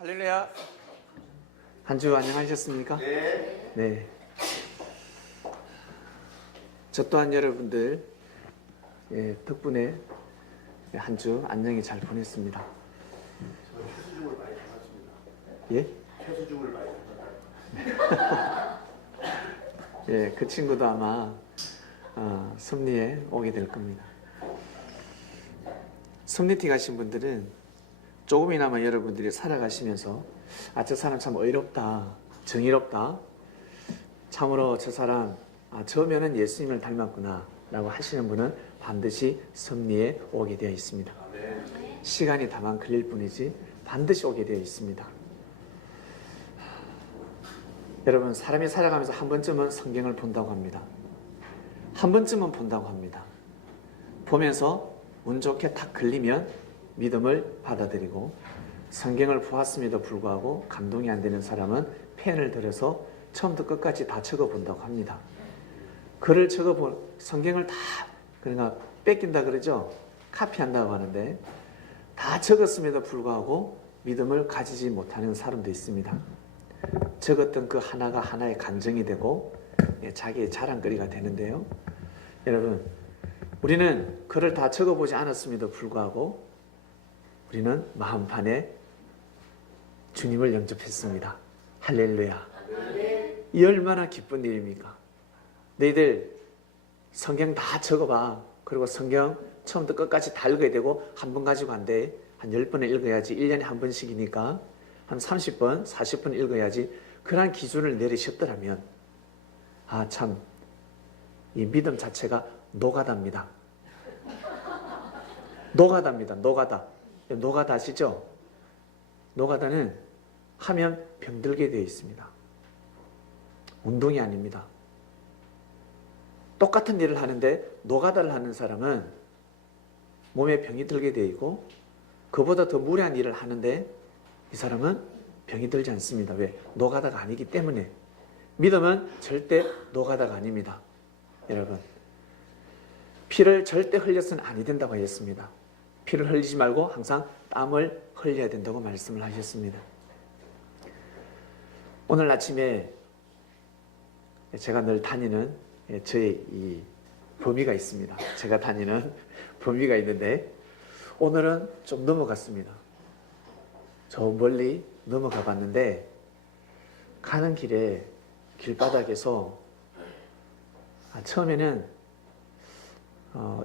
할렐루야. 한 주 안녕하셨습니까? 네. 네. 저 또한 여러분들 덕분에 한 주 안녕히 잘 보냈습니다. 저 최수중을 많이 받았습니다. 예? 최수중을 많이 받았습니다. 예, 그 친구도 아마 섭리에 오게 될 겁니다. 섭리티 가신 분들은 조금이나마 여러분들이 살아가시면서 저 사람 참 의롭다, 정의롭다, 참으로 저 사람 저면은 예수님을 닮았구나 라고 하시는 분은 반드시 섭리에 오게 되어 있습니다. 시간이 다만 걸릴 뿐이지 반드시 오게 되어 있습니다. 여러분, 사람이 살아가면서 한 번쯤은 성경을 본다고 합니다. 한 번쯤은 본다고 합니다. 보면서 운 좋게 탁 걸리면 믿음을 받아들이고, 성경을 보았음에도 불구하고 감동이 안 되는 사람은 펜을 들여서 처음부터 끝까지 다 적어본다고 합니다. 글을 성경을 다 그러니까 뺏긴다 그러죠. 카피한다고 하는데 다 적었음에도 불구하고 믿음을 가지지 못하는 사람도 있습니다. 적었던 그 하나가 하나의 간증이 되고 자기의 자랑거리가 되는데요. 여러분, 우리는 글을 다 적어보지 않았음에도 불구하고 우리는 마음판에 주님을 영접했습니다. 할렐루야. 이 얼마나 기쁜 일입니까? 너희들 성경 다 적어봐. 그리고 성경 처음부터 끝까지 다 읽어야 되고 한 번 가지고 안 돼. 한 10번을 읽어야지. 1년에 한 번씩이니까 한 30번, 40번 읽어야지. 그런 기준을 내리셨더라면 참 이 믿음 자체가 노가다입니다. 노가다입니다. 노가다. 노가다 아시죠? 노가다는 하면 병들게 되어 있습니다. 운동이 아닙니다. 똑같은 일을 하는데 노가다를 하는 사람은 몸에 병이 들게 되어 있고, 그보다 더 무리한 일을 하는데 이 사람은 병이 들지 않습니다. 왜? 노가다가 아니기 때문에. 믿음은 절대 노가다가 아닙니다. 여러분, 피를 절대 흘려서는 아니 된다고 하셨습니다. 피를 흘리지 말고 항상 땀을 흘려야 된다고 말씀을 하셨습니다. 오늘 아침에 제가 늘 다니는 저의 이 범위가 있습니다. 제가 다니는 범위가 있는데 오늘은 좀 넘어갔습니다. 저 멀리 넘어가 봤는데 가는 길에 길바닥에서 처음에는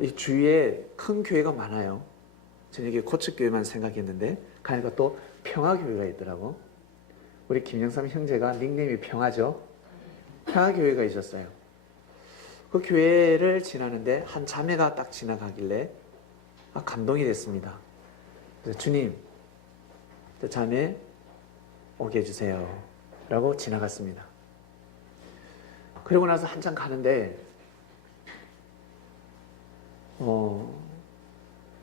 이 주위에 큰 교회가 많아요. 저는 이게 고척교회만 생각했는데 가니까 또 평화교회가 있더라고. 우리 김영삼 형제가 닉네임이 평화죠. 평화교회가 있었어요. 그 교회를 지나는데 한 자매가 딱 지나가길래 감동이 됐습니다. 그래서 주님, 저 자매 오게 해주세요 라고 지나갔습니다. 그리고 나서 한참 가는데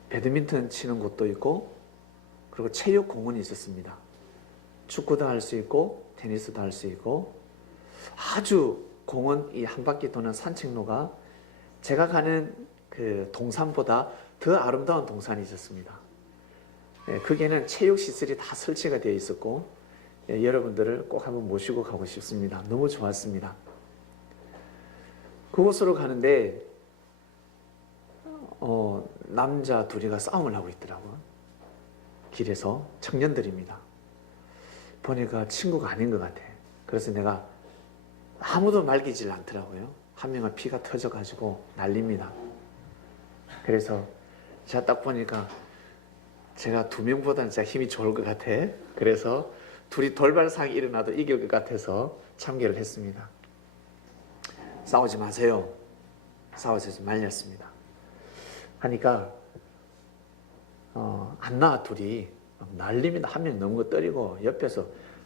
배드민턴 치는 곳도 있고, 그리고 체육 공원이 있었습니다. 축구도 할 수 있고 테니스도 할 수 있고, 아주 공원 이 한 바퀴 도는 산책로가 제가 가는 그 동산보다 더 아름다운 동산이 있었습니다. 거기에는 체육 시설이 다 설치가 되어 있었고, 여러분들을 꼭 한번 모시고 가고 싶습니다. 너무 좋았습니다. 그곳으로 가는데 남자 둘이가 싸움을 하고 있더라고요. 길에서 청년들입니다. 보니까 친구가 아닌 것 같아. 그래서 내가 아무도 말리질 않더라고요. 한 명은 피가 터져가지고 난립니다. 그래서 제가 딱 보니까 제가 두 명보다는 진짜 힘이 좋을 것 같아. 그래서 둘이 돌발상이 일어나도 이길 것 같아서 참견을 했습니다. 싸우지 마세요. 싸우지 말렸습니다. 하니까 안 나와. 둘이 난립니다. 한 명 넘은 거 때리고 옆에서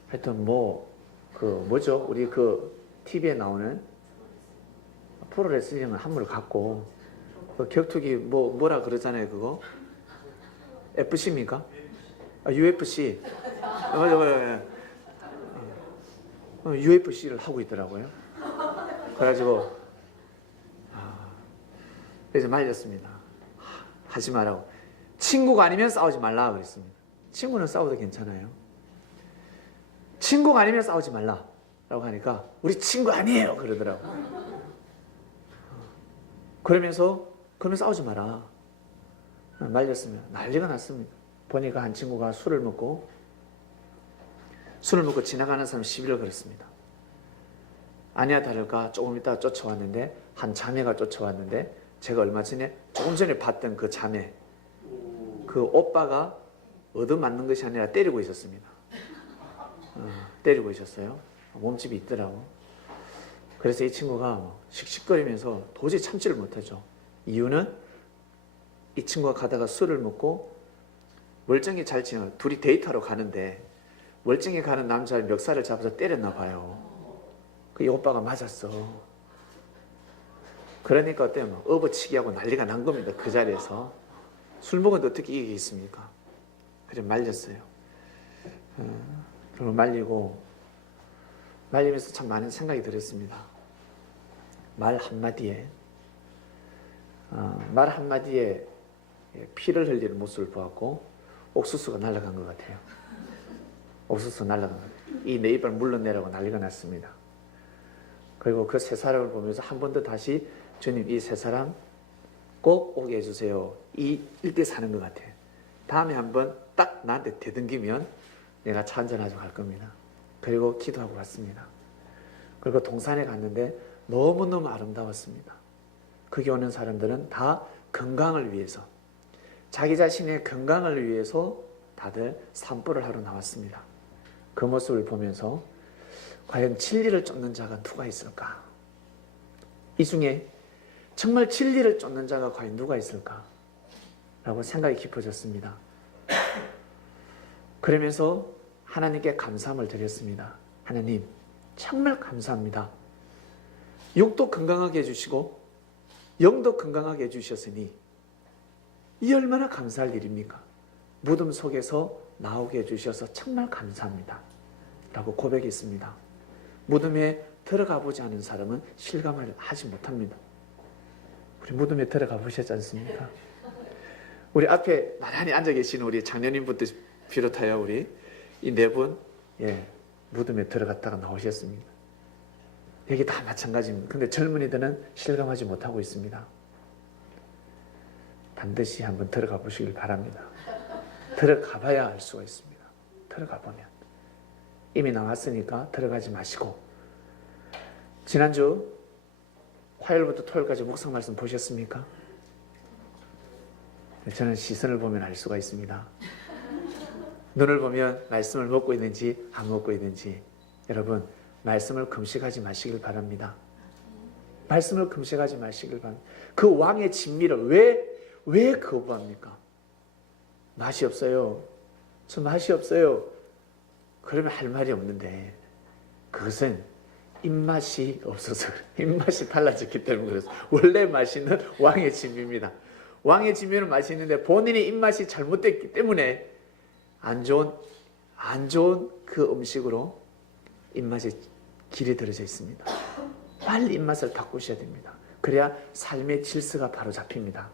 하여튼 뭐죠? 우리 그 TV에 나오는 프로레슬링을 한물 갖고 그 격투기 뭐라 그러잖아요. 그거 FC입니까? UFC. 맞아. UFC를 하고 있더라고요. 그래가지고 그래서 말렸습니다. 하지 말라고. 친구가 아니면 싸우지 말라 그랬습니다. 친구는 싸워도 괜찮아요. 친구가 아니면 싸우지 말라 라고 하니까 우리 친구 아니에요 그러더라고. 그러면서 그러면 싸우지 마라. 말렸으면 난리가 났습니다. 보니까 한 친구가 술을 먹고 지나가는 사람 시비를 걸었습니다. 아니야 다를까 조금 있다가 쫓아왔는데 한 자매가 쫓아왔는데 제가 얼마 전에 조금 전에 봤던 그 자매 그 오빠가 얻어맞는 것이 아니라 때리고 있었습니다. 때리고 있었어요. 몸집이 있더라고. 그래서 이 친구가 씩씩거리면서 도저히 참지를 못하죠. 이유는 이 친구가 가다가 술을 먹고 멀쩡히 잘 지내 둘이 데이트하러 가는데 멀쩡히 가는 남자의 멱살을 잡아서 때렸나 봐요. 그 오빠가 맞았어. 그러니까 어때요? 막 업어치기하고 난리가 난 겁니다. 그 자리에서. 술 먹었는데 어떻게 이기겠습니까? 그래 말렸어요. 그리고 말리면서 참 많은 생각이 들었습니다. 말 한마디에 피를 흘리는 모습을 보았고 옥수수가 날아간 것 같아요. 옥수수 날아간 것 같아요. 이 내 이빨 물러내라고 난리가 났습니다. 그리고 그 세 사람을 보면서 한 번 더 다시 주님 이 세 사람 꼭 오게 해주세요. 이 일대 사는 것 같아요. 다음에 한번 딱 나한테 대등기면 내가 차 한잔하자고 할 겁니다. 그리고 기도하고 왔습니다. 그리고 동산에 갔는데 너무너무 아름다웠습니다. 거기 오는 사람들은 다 건강을 위해서 자기 자신의 건강을 위해서 다들 산보를 하러 나왔습니다. 그 모습을 보면서 과연 진리를 쫓는 자가 누가 있을까? 이 중에 정말 진리를 쫓는 자가 과연 누가 있을까? 라고 생각이 깊어졌습니다. 그러면서 하나님께 감사함을 드렸습니다. 하나님 정말 감사합니다. 육도 건강하게 해주시고 영도 건강하게 해주셨으니 이 얼마나 감사할 일입니까? 무덤 속에서 나오게 해주셔서 정말 감사합니다. 라고 고백했습니다. 무덤에 들어가 보지 않은 사람은 실감을 하지 못합니다. 우리 무덤에 들어가 보셨지 않습니까? 우리 앞에 나란히 앉아 계신 우리 장로님부터 비롯하여 우리 이 네 분 무덤에 들어갔다가 나오셨습니다. 여기 다 마찬가지입니다. 근데 젊은이들은 실감하지 못하고 있습니다. 반드시 한번 들어가 보시길 바랍니다. 들어가 봐야 알 수가 있습니다. 들어가 보면. 이미 나왔으니까 들어가지 마시고. 지난주 화요일부터 토요일까지 묵상 말씀 보셨습니까? 저는 시선을 보면 알 수가 있습니다. 눈을 보면 말씀을 먹고 있는지 안 먹고 있는지. 여러분 말씀을 금식하지 마시길 바랍니다. 말씀을 금식하지 마시길 바랍니다. 그 왕의 진미를 왜 거부합니까? 맛이 없어요. 저 맛이 없어요. 그러면 할 말이 없는데 그것은 입맛이 없어서 입맛이 달라졌기 때문에 그래서 원래 맛있는 왕의 진미입니다. 왕의 진미는 맛있는데 본인의 입맛이 잘못됐기 때문에 안 좋은 그 음식으로 입맛에 길이 들어져 있습니다. 빨리 입맛을 바꾸셔야 됩니다. 그래야 삶의 질서가 바로 잡힙니다.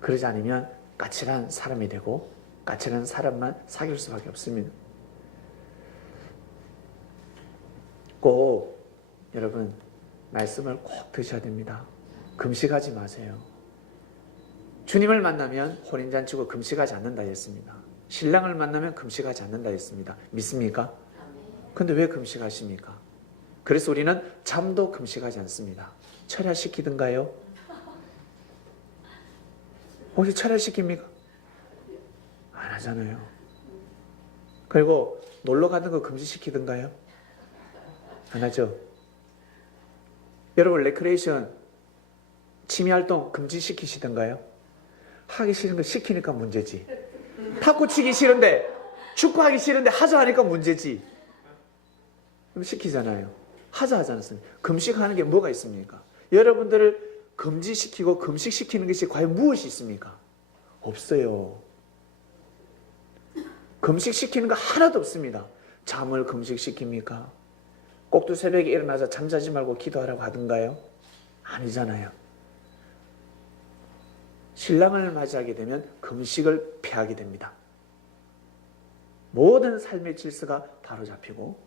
그러지 않으면 까칠한 사람이 되고 까칠한 사람만 사귈 수밖에 없습니다. 꼭 여러분 말씀을 꼭 드셔야 됩니다. 금식하지 마세요. 주님을 만나면 혼인잔치고 금식하지 않는다 했습니다. 신랑을 만나면 금식하지 않는다 했습니다. 믿습니까? 근데 왜 금식하십니까? 그래서 우리는 잠도 금식하지 않습니다. 철야시키든가요? 혹시 철야시킵니까? 안 하잖아요. 그리고 놀러 가는 거 금지시키든가요? 안 하죠. 여러분 레크레이션 취미활동 금지시키시던가요? 하기 싫은 거 시키니까 문제지. 탁구 치기 싫은데 축구하기 싫은데 하자 하니까 문제지. 그럼 시키잖아요. 하자 하지 않습니까? 금식하는 게 뭐가 있습니까? 여러분들을 금지시키고 금식시키는 것이 과연 무엇이 있습니까? 없어요. 금식시키는 거 하나도 없습니다. 잠을 금식시킵니까? 꼭두 새벽에 일어나서 잠자지 말고 기도하라고 하던가요? 아니잖아요. 신랑을 맞이하게 되면 금식을 피하게 됩니다. 모든 삶의 질서가 바로 잡히고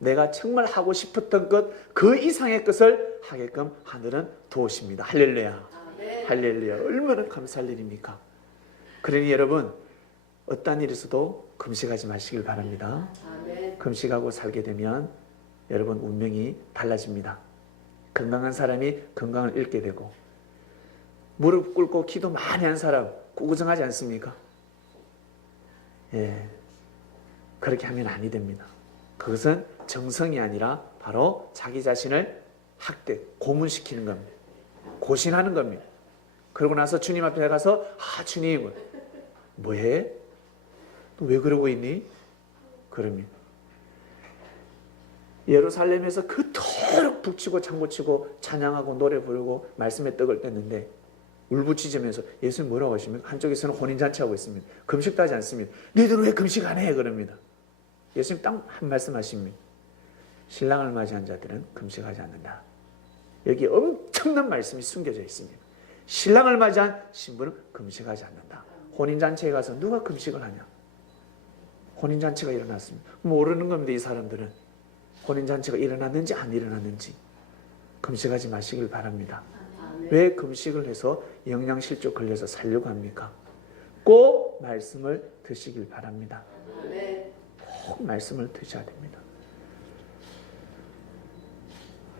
내가 정말 하고 싶었던 것 그 이상의 것을 하게끔 하늘은 도우십니다. 할렐루야. 할렐루야. 얼마나 감사할 일입니까? 그러니 여러분 어떠한 일에서도 금식하지 마시길 바랍니다. 금식하고 살게 되면 여러분 운명이 달라집니다. 건강한 사람이 건강을 잃게 되고 무릎 꿇고 기도 많이 한 사람 꾸부정하지 않습니까? 예, 그렇게 하면 아니 됩니다. 그것은 정성이 아니라 바로 자기 자신을 학대, 고문시키는 겁니다. 고신하는 겁니다. 그러고 나서 주님 앞에 가서 주님 뭐해? 너 왜 그러고 있니? 그럽니다. 예루살렘에서 그토록 북치고 장구치고 찬양하고 노래 부르고 말씀에 떡을 뗐는데 울부짖으면서 예수님 뭐라고 하십니까? 한쪽에서는 혼인잔치하고 있습니다. 금식도 하지 않습니다. 너희들은 왜 금식 안 해? 그럽니다. 예수님 딱 한 말씀 하십니다. 신랑을 맞이한 자들은 금식하지 않는다. 여기 엄청난 말씀이 숨겨져 있습니다. 신랑을 맞이한 신부는 금식하지 않는다. 혼인잔치에 가서 누가 금식을 하냐? 혼인잔치가 일어났습니다. 모르는 겁니다. 이 사람들은 혼인잔치가 일어났는지 안 일어났는지. 금식하지 마시길 바랍니다. 왜 금식을 해서 영양실조 걸려서 살려고 합니까? 꼭 말씀을 드시길 바랍니다. 꼭 말씀을 드셔야 됩니다.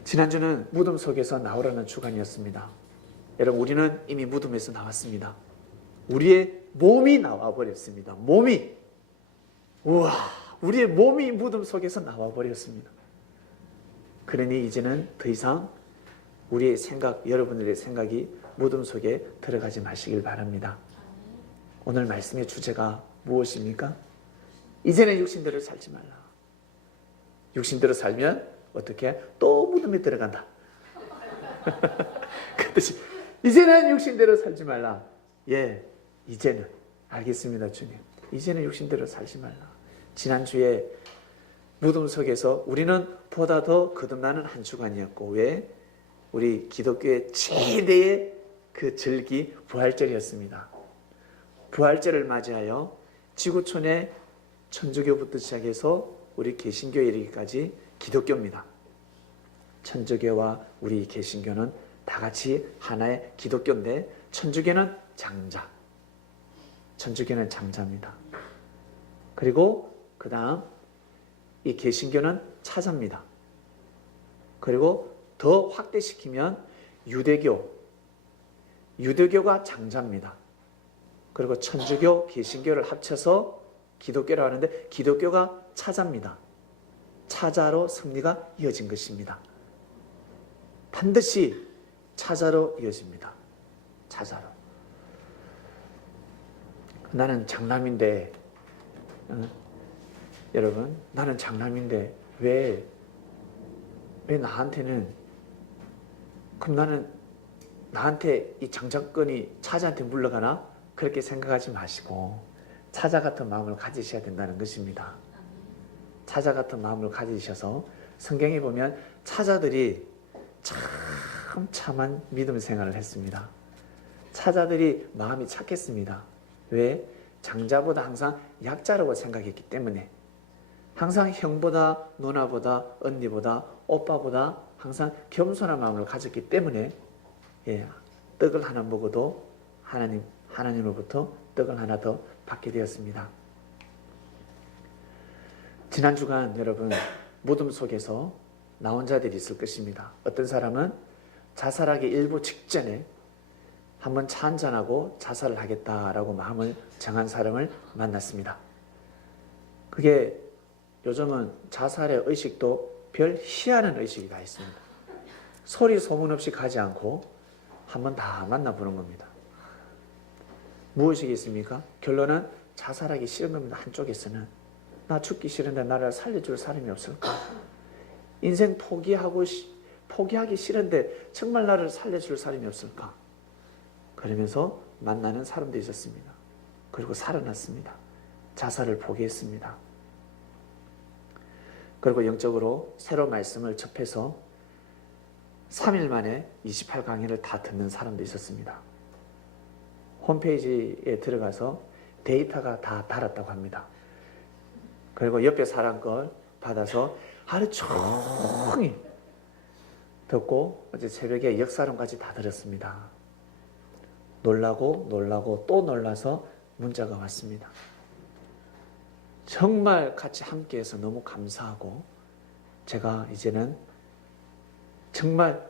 지난주는 무덤 속에서 나오라는 주간이었습니다. 여러분 우리는 이미 무덤에서 나왔습니다. 우리의 몸이 나와버렸습니다. 몸이 우리의 몸이 무덤 속에서 나와버렸습니다. 그러니 이제는 더 이상 우리의 생각, 여러분들의 생각이 무덤 속에 들어가지 마시길 바랍니다. 오늘 말씀의 주제가 무엇입니까? 이제는 육신대로 살지 말라. 육신대로 살면 어떻게? 또 무덤에 들어간다. 그 뜻이 이제는 육신대로 살지 말라. 예, 이제는 알겠습니다 주님. 이제는 육신대로 살지 말라. 지난주에 무덤 속에서 우리는 보다 더 거듭나는 한 주간이었고 왜? 우리 기독교의 최대의 그 절기 부활절이었습니다. 부활절을 맞이하여 지구촌의 천주교부터 시작해서 우리 개신교에 이르기까지 기독교입니다. 천주교와 우리 개신교는 다 같이 하나의 기독교인데 천주교는 장자. 천주교는 장자입니다. 그리고 그 다음 이 개신교는 차자입니다. 그리고 더 확대시키면 유대교가 장자입니다. 그리고 천주교, 개신교를 합쳐서 기독교라고 하는데 기독교가 차자입니다. 차자로 승리가 이어진 것입니다. 반드시 차자로 이어집니다. 차자로. 나는 장남인데 여러분 나는 장남인데 왜 나한테는 그럼 나한테 이 장자권이 차자한테 물러가나? 그렇게 생각하지 마시고 차자 같은 마음을 가지셔야 된다는 것입니다. 차자 같은 마음을 가지셔서 성경에 보면 차자들이 참 참한 믿음 생활을 했습니다. 차자들이 마음이 착했습니다. 왜? 장자보다 항상 약자라고 생각했기 때문에 항상 형보다 누나보다 언니보다 오빠보다 항상 겸손한 마음을 가졌기 때문에 떡을 하나 먹어도 하나님으로부터 떡을 하나 더 받게 되었습니다. 지난 주간 여러분 무덤 속에서 나온 자들이 있을 것입니다. 어떤 사람은 자살하기 일부 직전에 한번 차 한잔하고 자살을 하겠다라고 마음을 정한 사람을 만났습니다. 그게 요즘은 자살의 의식도 별 희한한 의식이 다 있습니다. 소리 소문 없이 가지 않고 한번 다 만나보는 겁니다. 무엇이겠습니까? 결론은 자살하기 싫은 겁니다. 한쪽에서는 나 죽기 싫은데 나를 살려줄 사람이 없을까? 인생 포기하기 싫은데 정말 나를 살려줄 사람이 없을까? 그러면서 만나는 사람도 있었습니다. 그리고 살아났습니다. 자살을 포기했습니다. 그리고 영적으로 새로운 말씀을 접해서 3일 만에 28강의를 다 듣는 사람도 있었습니다. 홈페이지에 들어가서 데이터가 다 달았다고 합니다. 그리고 옆에 사람 걸 받아서 하루 종일 듣고 어제 새벽에 역사론까지 다 들었습니다. 놀라고 또 놀라서 문자가 왔습니다. 정말 같이 함께해서 너무 감사하고 제가 이제는 정말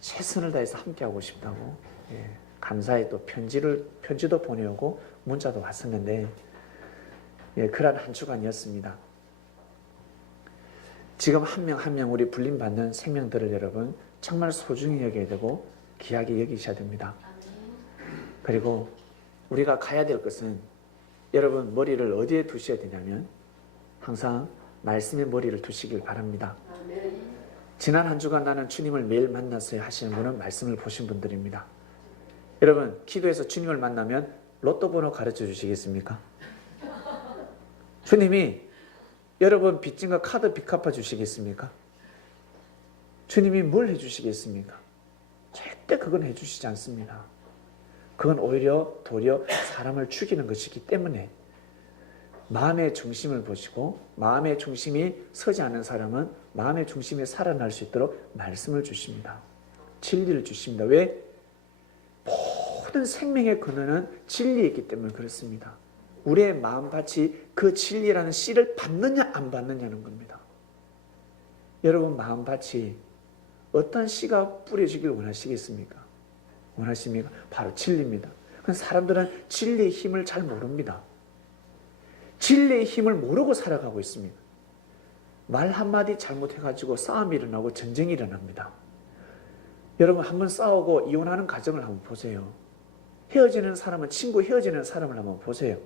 최선을 다해서 함께하고 싶다고 감사히 또 편지도 보내오고 문자도 왔었는데 그런 한 주간이었습니다. 지금 한 명 한 명 우리 불림받는 생명들을 여러분 정말 소중히 여겨야 되고 귀하게 여기셔야 됩니다. 그리고 우리가 가야 될 것은 여러분 머리를 어디에 두셔야 되냐면 항상 말씀의 머리를 두시길 바랍니다. 지난 한 주간 나는 주님을 매일 만났어요 하시는 분은 말씀을 보신 분들입니다. 여러분 기도해서 주님을 만나면 로또 번호 가르쳐 주시겠습니까? 주님이 여러분 빚진 거 카드 빚 갚아 주시겠습니까? 주님이 뭘 해주시겠습니까? 절대 그건 해주시지 않습니다. 그건 오히려 도리어 사람을 죽이는 것이기 때문에 마음의 중심을 보시고 마음의 중심이 서지 않는 사람은 마음의 중심에 살아날 수 있도록 말씀을 주십니다. 진리를 주십니다. 왜? 모든 생명의 근원은 진리에 있기 때문에 그렇습니다. 우리의 마음밭이 그 진리라는 씨를 받느냐 안 받느냐는 겁니다. 여러분 마음밭이 어떤 씨가 뿌려지길 원하시겠습니까? 원하십니까? 바로 진리입니다. 사람들은 진리의 힘을 잘 모릅니다. 진리의 힘을 모르고 살아가고 있습니다. 말 한마디 잘못해가지고 싸움이 일어나고 전쟁이 일어납니다. 여러분 한번 싸우고 이혼하는 가정을 한번 보세요. 헤어지는 사람은 친구 헤어지는 사람을 한번 보세요.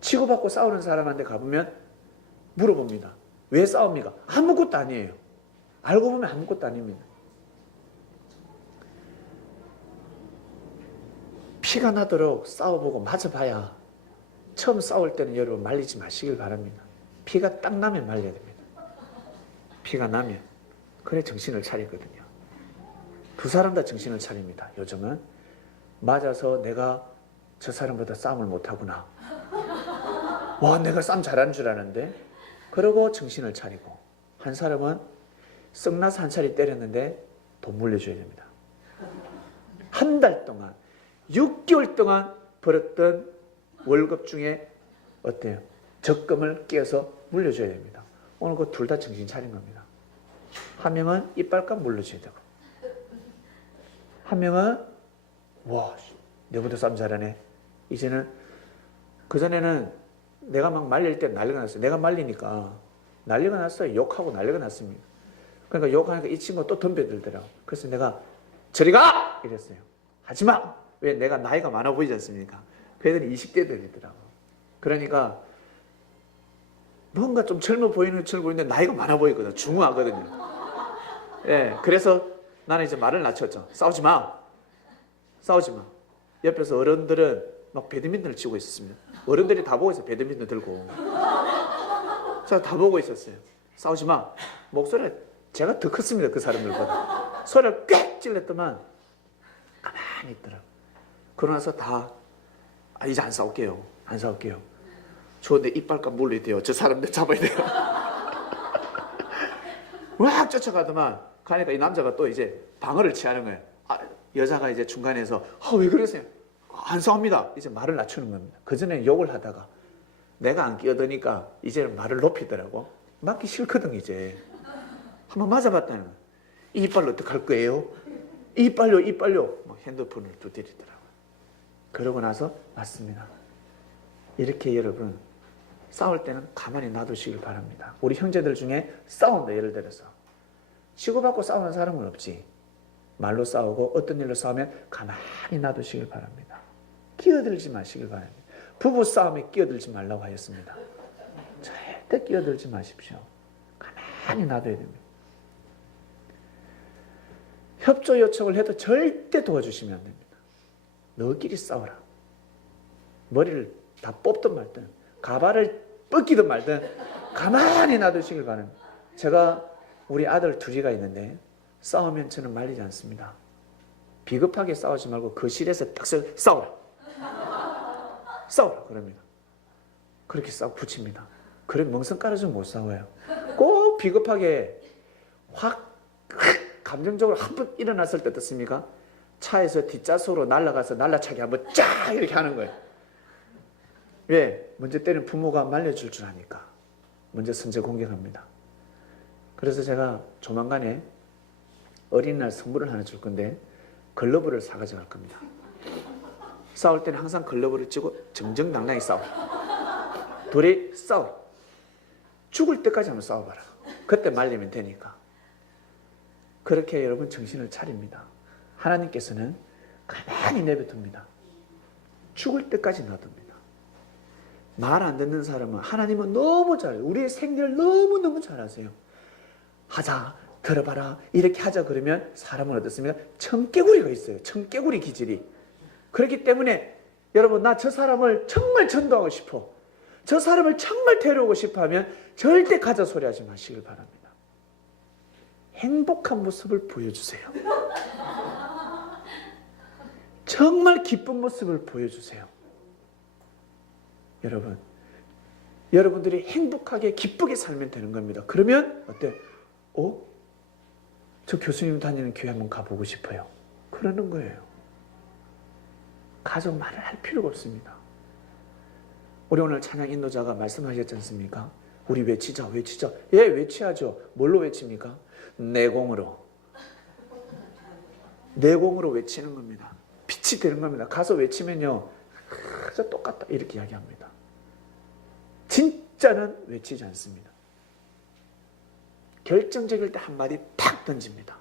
치고받고 싸우는 사람한테 가보면 물어봅니다. 왜 싸웁니까? 아무것도 아니에요. 알고 보면 아무것도 아닙니다. 피가 나도록 싸워보고 맞아봐야 처음 싸울 때는 여러분 말리지 마시길 바랍니다. 피가 딱 나면 말려야 됩니다. 피가 나면 그래 정신을 차리거든요. 두 사람 다 정신을 차립니다. 요즘은 맞아서 내가 저 사람보다 싸움을 못하구나. 와 내가 싸움 잘하는 줄 아는데 그러고 정신을 차리고 한 사람은 썩나서 한 차례 때렸는데 돈 물려줘야 됩니다. 한 달 동안 6개월 동안 벌었던 월급 중에 어때요? 적금을 깨서 물려줘야 됩니다. 오늘 그 둘 다 정신 차린 겁니다. 한 명은 이빨값 물려줘야 되고 한 명은 와 내보다 싸움 잘하네. 이제는 그전에는 내가 막 말릴 때 난리가 났어요. 내가 말리니까 난리가 났어요. 욕하고 난리가 났습니다. 그러니까 욕하니까 이 친구가 또 덤벼들더라고. 그래서 내가 저리 가! 이랬어요. 하지마! 왜? 내가 나이가 많아 보이지 않습니까? 그 애들이 20대들이더라고. 그러니까 뭔가 좀 젊어 보이는 것처럼 보이는데 나이가 많아 보이거든. 중후하거든요. 예, 그래서 나는 이제 말을 낮췄죠. 싸우지 마! 싸우지 마! 옆에서 어른들은 막 배드민턴을 치고 있었습니다. 어른들이 다 보고 있어요. 배드민턴 들고. 제가 다 보고 있었어요. 싸우지 마! 목소리가 제가 더 컸습니다. 그 사람들보다. 소리를 꽥 찔렀더만 가만히 있더라고. 그러고 나서 다 이제 안 싸울게요. 안 싸울게요. 좋은데 이빨값 물려야 돼요. 저 사람들 잡아야 돼요. 막 쫓아가더만 가니까 이 남자가 또 이제 방어를 취하는 거예요. 여자가 이제 중간에서 왜 그러세요? 안 싸웁니다. 이제 말을 낮추는 겁니다. 그전에 욕을 하다가 내가 안 끼어드니까 이제는 말을 높이더라고. 맞기 싫거든 이제. 한번 맞아봤다는 거예요. 이 이빨로 어떡할 거예요? 이빨요. 뭐 핸드폰을 두드리더라고요. 그러고 나서 맞습니다. 이렇게 여러분 싸울 때는 가만히 놔두시길 바랍니다. 우리 형제들 중에 싸운다 예를 들어서 치고받고 싸우는 사람은 없지. 말로 싸우고 어떤 일로 싸우면 가만히 놔두시길 바랍니다. 끼어들지 마시길 바랍니다. 부부 싸움에 끼어들지 말라고 하였습니다. 절대 끼어들지 마십시오. 가만히 놔둬야 됩니다. 협조 요청을 해도 절대 도와주시면 안 됩니다. 너희끼리 싸워라. 머리를 다 뽑든 말든 가발을 벗기든 말든 가만히 놔두시길 바랍니다. 제가 우리 아들 둘이가 있는데 싸우면 저는 말리지 않습니다. 비겁하게 싸우지 말고 거실에서 딱 싸워라. 싸워라 그럽니다. 그렇게 싸워 붙입니다. 그래 멍석 깔아주면 못 싸워요. 꼭 비겁하게 확 감정적으로 한 번 일어났을 때 어떻습니까? 차에서 뒷좌석으로 날아가서 날라차기 한번 쫙 이렇게 하는 거예요. 왜? 먼저 때리는 부모가 말려줄 줄 아니까 먼저 선제 공격합니다. 그래서 제가 조만간에 어린이날 선물을 하나 줄 건데 글러브를 사가져갈 겁니다. 싸울 때는 항상 글러브를 쥐고 정정당당히 싸워. 둘이 싸워. 죽을 때까지 한번 싸워봐라. 그때 말리면 되니까. 그렇게 여러분 정신을 차립니다. 하나님께서는 가만히 내버려둡니다. 죽을 때까지 놔둡니다. 말 안 듣는 사람은 하나님은 너무 잘해요. 우리의 생리를 너무너무 잘하세요. 하자, 들어봐라, 이렇게 하자 그러면 사람은 어떻습니까? 청개구리가 있어요. 청개구리 기질이. 그렇기 때문에 여러분 나 저 사람을 정말 전도하고 싶어. 저 사람을 정말 데려오고 싶어 하면 절대 가자 소리 하지 마시길 바랍니다. 행복한 모습을 보여주세요. 정말 기쁜 모습을 보여주세요. 여러분, 여러분들이 행복하게 기쁘게 살면 되는 겁니다. 그러면 어때? 저 교수님 다니는 교회 한번 가보고 싶어요. 그러는 거예요. 가족 말을 할 필요가 없습니다. 우리 오늘 찬양 인도자가 말씀하셨지 않습니까? 우리 외치자. 예, 외치야죠. 뭘로 외칩니까? 내공으로. 내공으로 외치는 겁니다. 빛이 되는 겁니다. 가서 외치면요. 저 똑같다. 이렇게 이야기합니다. 진짜는 외치지 않습니다. 결정적일 때 한마디 탁 던집니다.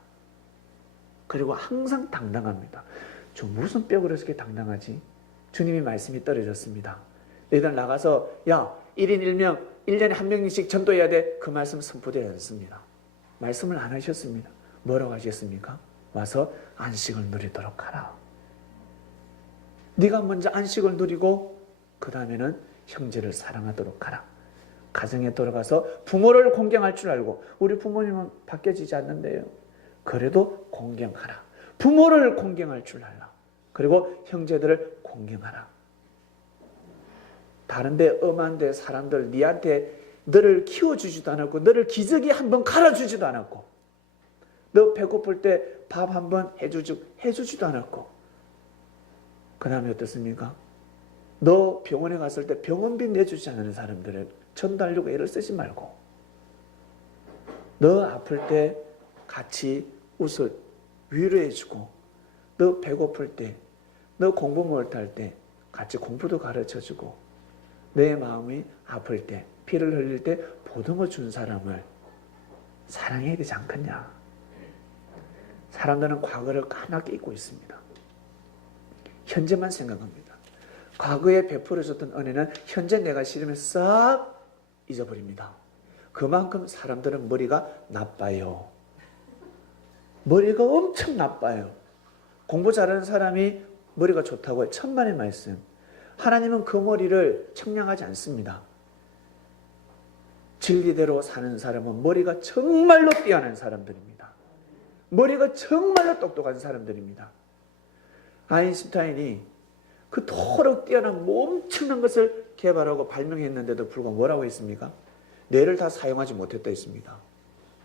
그리고 항상 당당합니다. 저 무슨 뼈 그래서 이렇게 당당하지? 주님이 말씀이 떨어졌습니다. 너희들 나가서 1인 1명 1년에 한 명씩 전도해야 돼. 그 말씀 선포되지 않습니다. 말씀을 안 하셨습니다. 뭐라고 하셨습니까? 와서 안식을 누리도록 하라. 네가 먼저 안식을 누리고 그 다음에는 형제를 사랑하도록 하라. 가정에 돌아가서 부모를 공경할 줄 알고, 우리 부모님은 바뀌어지지 않는데요. 그래도 공경하라. 부모를 공경할 줄 알라. 그리고 형제들을 공경하라. 다른데 엄한데 사람들 니한테 너를 키워주지도 않았고 너를 기저귀 한번 갈아주지도 않았고 너 배고플 때 밥 한번 해주지도 않았고 그 다음에 어떻습니까? 너 병원에 갔을 때 병원비 내주지 않는 사람들을 전달하려고 애를 쓰지 말고 너 아플 때 같이 웃어 위로해주고 너 배고플 때 너 공부 못할 때 같이 공부도 가르쳐주고 내 마음이 아플 때 피를 흘릴 때 보듬어 준 사람을 사랑해야 되지 않겠냐. 사람들은 과거를 까맣게 잊고 있습니다. 현재만 생각합니다. 과거에 베풀어줬던 은혜는 현재 내가 싫으면 싹 잊어버립니다. 그만큼 사람들은 머리가 나빠요. 머리가 엄청 나빠요. 공부 잘하는 사람이 머리가 좋다고 해요. 천만의 말씀. 하나님은 그 머리를 청량하지 않습니다. 진리대로 사는 사람은 머리가 정말로 뛰어난 사람들입니다. 머리가 정말로 똑똑한 사람들입니다. 아인슈타인이 그토록 뛰어난 엄청난 것을 개발하고 발명했는데도 불구하고 뭐라고 했습니까? 뇌를 다 사용하지 못했다 했습니다.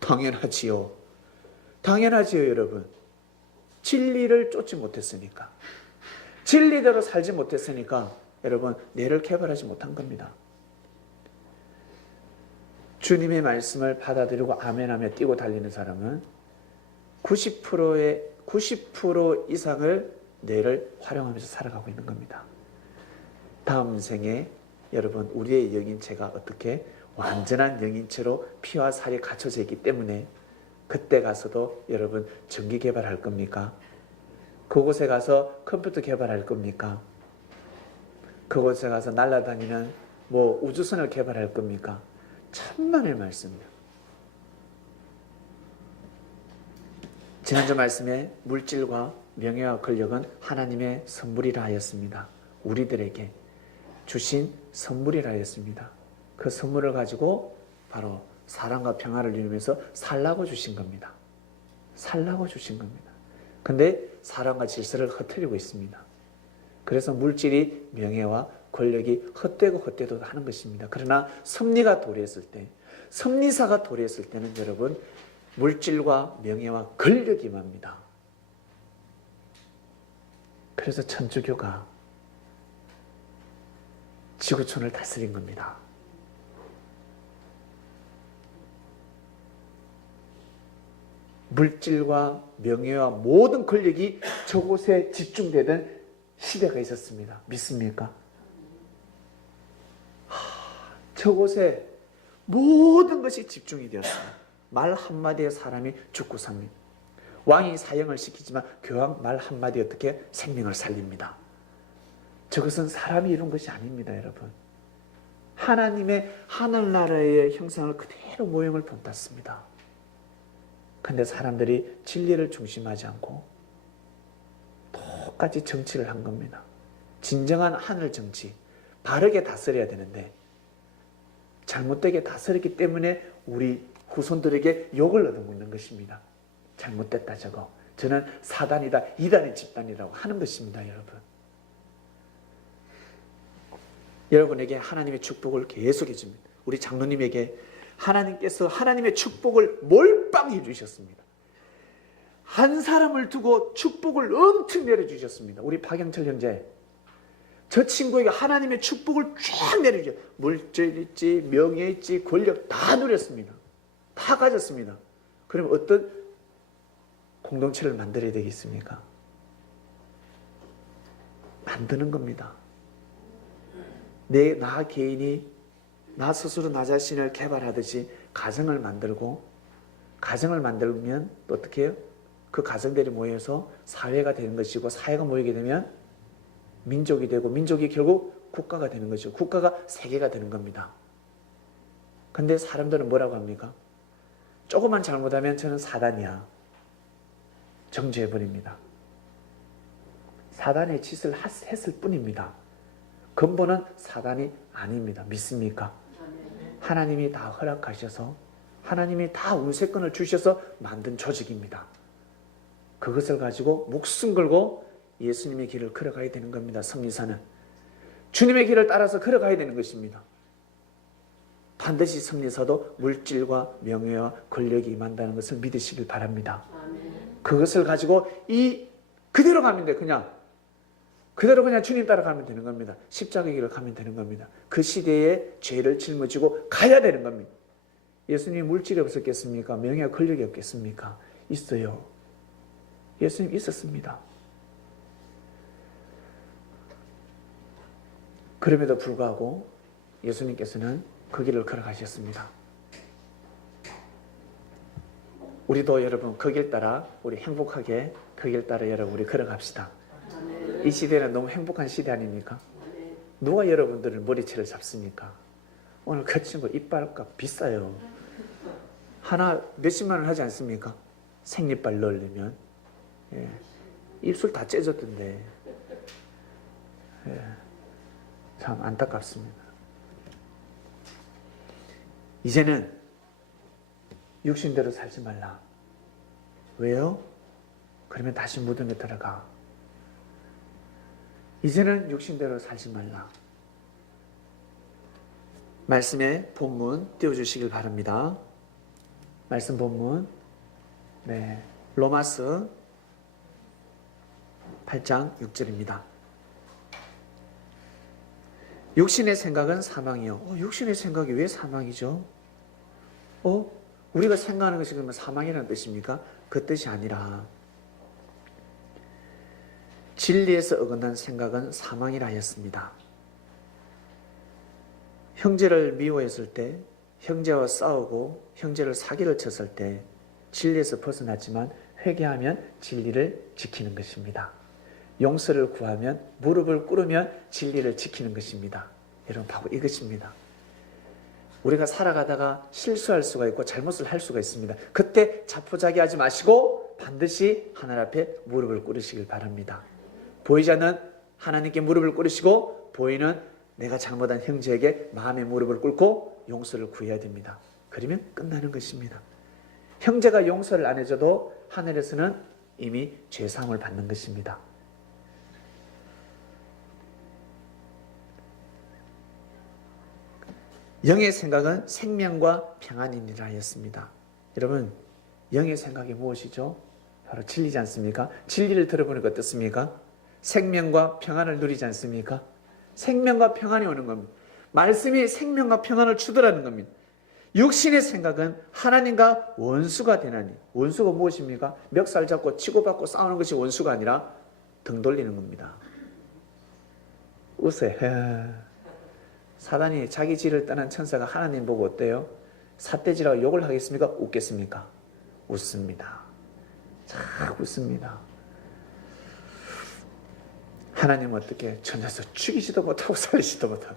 당연하지요. 당연하지요, 여러분. 진리를 쫓지 못했으니까. 진리대로 살지 못했으니까 여러분 뇌를 개발하지 못한 겁니다. 주님의 말씀을 받아들이고 아멘하며 뛰고 달리는 사람은 90% 이상을 뇌를 활용하면서 살아가고 있는 겁니다. 다음 생에 여러분 우리의 영인체가 어떻게 완전한 영인체로 피와 살이 갖춰져 있기 때문에 그때 가서도 여러분 전기 개발할 겁니까? 그곳에 가서 컴퓨터 개발할 겁니까? 그곳에 가서 날아다니는 우주선을 개발할 겁니까? 천만의 말씀이에요. 지난주 말씀에 물질과 명예와 권력은 하나님의 선물이라 하였습니다. 우리들에게 주신 선물이라 하였습니다. 그 선물을 가지고 바로 사랑과 평화를 이루면서 살라고 주신 겁니다. 살라고 주신 겁니다. 근데 사랑과 질서를 흐트리고 있습니다. 그래서 물질이 명예와 권력이 헛되고 헛되도 하는 것입니다. 그러나 섭리가 도래했을 때, 섭리사가 도래했을 때는 여러분 물질과 명예와 권력이 맙니다. 그래서 천주교가 지구촌을 다스린 겁니다. 물질과 명예와 모든 권력이 저곳에 집중되던 시대가 있었습니다. 믿습니까? 저곳에 모든 것이 집중이 되었습니다. 말 한마디에 사람이 죽고 삽니다. 왕이 사형을 시키지만 교황 말 한마디에 어떻게 생명을 살립니다. 저것은 사람이 이룬 것이 아닙니다, 여러분. 하나님의 하늘나라의 형상을 그대로 모형을 본땄습니다. 근데 사람들이 진리를 중심하지 않고 똑같이 정치를 한 겁니다. 진정한 하늘 정치, 바르게 다스려야 되는데 잘못되게 다스렸기 때문에 우리 후손들에게 욕을 얻어먹는 것입니다. 잘못됐다 저거. 저는 사단이다, 이단의 집단이라고 하는 것입니다, 여러분. 여러분에게 하나님의 축복을 계속해 줍니다. 우리 장로님에게 하나님께서 하나님의 축복을 몰빵해 주셨습니다. 한 사람을 두고 축복을 엄청 내려주셨습니다. 우리 박영철 형제, 저 친구에게 하나님의 축복을 쫙 내려주죠. 물질 있지, 명예 있지, 권력 다 누렸습니다. 다 가졌습니다. 그럼 어떤 공동체를 만들어야 되겠습니까? 만드는 겁니다. 나 개인이 나 스스로 나 자신을 개발하듯이 가정을 만들고, 가정을 만들면 또 어떻게 해요? 그 가정들이 모여서 사회가 되는 것이고, 사회가 모이게 되면 민족이 되고, 민족이 결국 국가가 되는 것이고, 국가가 세계가 되는 겁니다. 근데 사람들은 뭐라고 합니까? 조금만 잘못하면 저는 사단이야. 정죄해버립니다. 사단의 짓을 했을 뿐입니다. 근본은 사단이 아닙니다. 믿습니까? 하나님이 다 허락하셔서, 하나님이 다 운세권을 주셔서 만든 조직입니다. 그것을 가지고 목숨 걸고 예수님의 길을 걸어가야 되는 겁니다. 성리사는 주님의 길을 따라서 걸어가야 되는 것입니다. 반드시 성리사도 물질과 명예와 권력이 임한다는 것을 믿으시길 바랍니다. 그것을 가지고 그대로 가면 돼. 그대로 그냥 주님 따라가면 되는 겁니다. 십자가의 길을 가면 되는 겁니다. 그 시대에 죄를 짊어지고 가야 되는 겁니다. 예수님이 물질이 없었겠습니까? 명예와 권력이 없겠습니까? 있어요. 예수님 있었습니다. 그럼에도 불구하고 예수님께서는 그 길을 걸어가셨습니다. 우리도 여러분 그 길 따라 우리 행복하게 그 길 따라 여러분 우리 걸어갑시다. 이 시대는 너무 행복한 시대 아닙니까? 누가 여러분들을 머리채를 잡습니까? 오늘 그 친구 이빨값 비싸요. 하나 몇십만 원 하지 않습니까? 생리빨 넣으려면. 예. 입술 다 째졌던데. 예. 참 안타깝습니다. 이제는 육신대로 살지 말라. 왜요? 그러면 다시 무덤에 들어가. 이제는 육신대로 살지 말라. 말씀의 본문 띄워주시길 바랍니다. 말씀 본문, 네, 로마서 8장 6절입니다. 육신의 생각은 사망이요. 육신의 생각이 왜 사망이죠? 우리가 생각하는 것이 그러면 사망이라는 뜻입니까? 그 뜻이 아니라 진리에서 어긋난 생각은 사망이라 하였습니다. 형제를 미워했을 때, 형제와 싸우고 형제를 사기를 쳤을 때 진리에서 벗어났지만 회개하면 진리를 지키는 것입니다. 용서를 구하면, 무릎을 꿇으면 진리를 지키는 것입니다. 여러분 바로 이것입니다. 우리가 살아가다가 실수할 수가 있고 잘못을 할 수가 있습니다. 그때 자포자기하지 마시고 반드시 하늘 앞에 무릎을 꿇으시길 바랍니다. 보이지 않는 하나님께 무릎을 꿇으시고 보이는 내가 잘못한 형제에게 마음의 무릎을 꿇고 용서를 구해야 됩니다. 그러면 끝나는 것입니다. 형제가 용서를 안 해줘도 하늘에서는 이미 죄사함을 받는 것입니다. 영의 생각은 생명과 평안이니라 하였습니다. 여러분, 영의 생각이 무엇이죠? 바로 진리지 않습니까? 진리를 들어보니까 어떻습니까? 생명과 평안을 누리지 않습니까? 생명과 평안이 오는 겁니다. 말씀이 생명과 평안을 주더라는 겁니다. 육신의 생각은 하나님과 원수가 되나니, 원수가 무엇입니까? 멱살 잡고 치고받고 싸우는 것이 원수가 아니라 등 돌리는 겁니다. 웃어요. 사단이 자기 질을 떠난 천사가 하나님 보고 어때요? 삿대질하고 욕을 하겠습니까? 웃겠습니까? 웃습니다. 참 웃습니다. 하나님은 어떻게 저 녀석 죽이지도 못하고 살리지도 못하고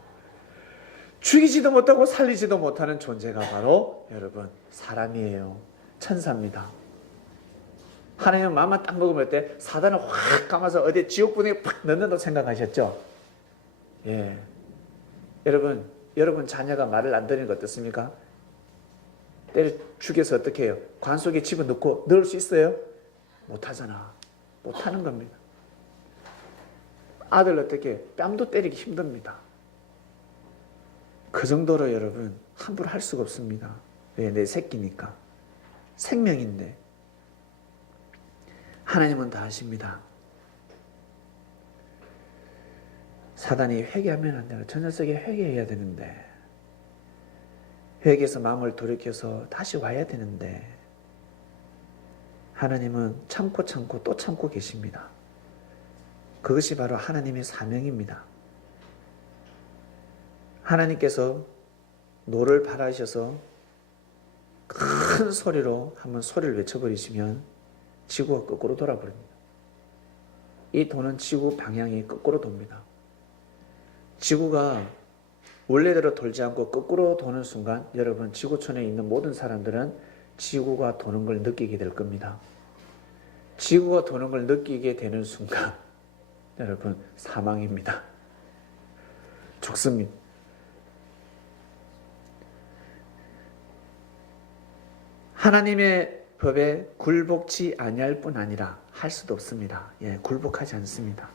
죽이지도 못하고 살리지도 못하는 존재가 바로 여러분 사람이에요. 천사입니다. 하나님은 마음만 딱 먹으면 어때? 사단을 확 감아서 어디 지옥분에 팍 넣는다고 생각하셨죠? 예. 여러분 자녀가 말을 안 듣는 거 어떻습니까? 때려 죽여서 어떻게 해요? 관 속에 집어넣고 넣을 수 있어요? 못하잖아. 못하는 겁니다. 아들 어떻게 뺨도 때리기 힘듭니다. 그 정도로 여러분 함부로 할 수가 없습니다. 왜? 내 새끼니까. 생명인데. 하나님은 다 아십니다. 사단이 회개하면 안 돼요. 저 녀석이 회개해야 되는데, 회개해서 마음을 돌이켜서 다시 와야 되는데, 하나님은 참고 또 참고 계십니다. 그것이 바로 하나님의 사명입니다. 하나님께서 노를 바라셔서 큰 소리로 한번 소리를 외쳐버리시면 지구가 거꾸로 돌아버립니다. 이 도는 지구 방향이 거꾸로 돕니다. 지구가 원래대로 돌지 않고 거꾸로 도는 순간 여러분 지구촌에 있는 모든 사람들은 지구가 도는 걸 느끼게 될 겁니다. 지구가 도는 걸 느끼게 되는 순간 여러분 사망입니다. 죽습니다. 하나님의 법에 굴복치 아니할 뿐 아니라 할 수도 없습니다. 예, 굴복하지 않습니다.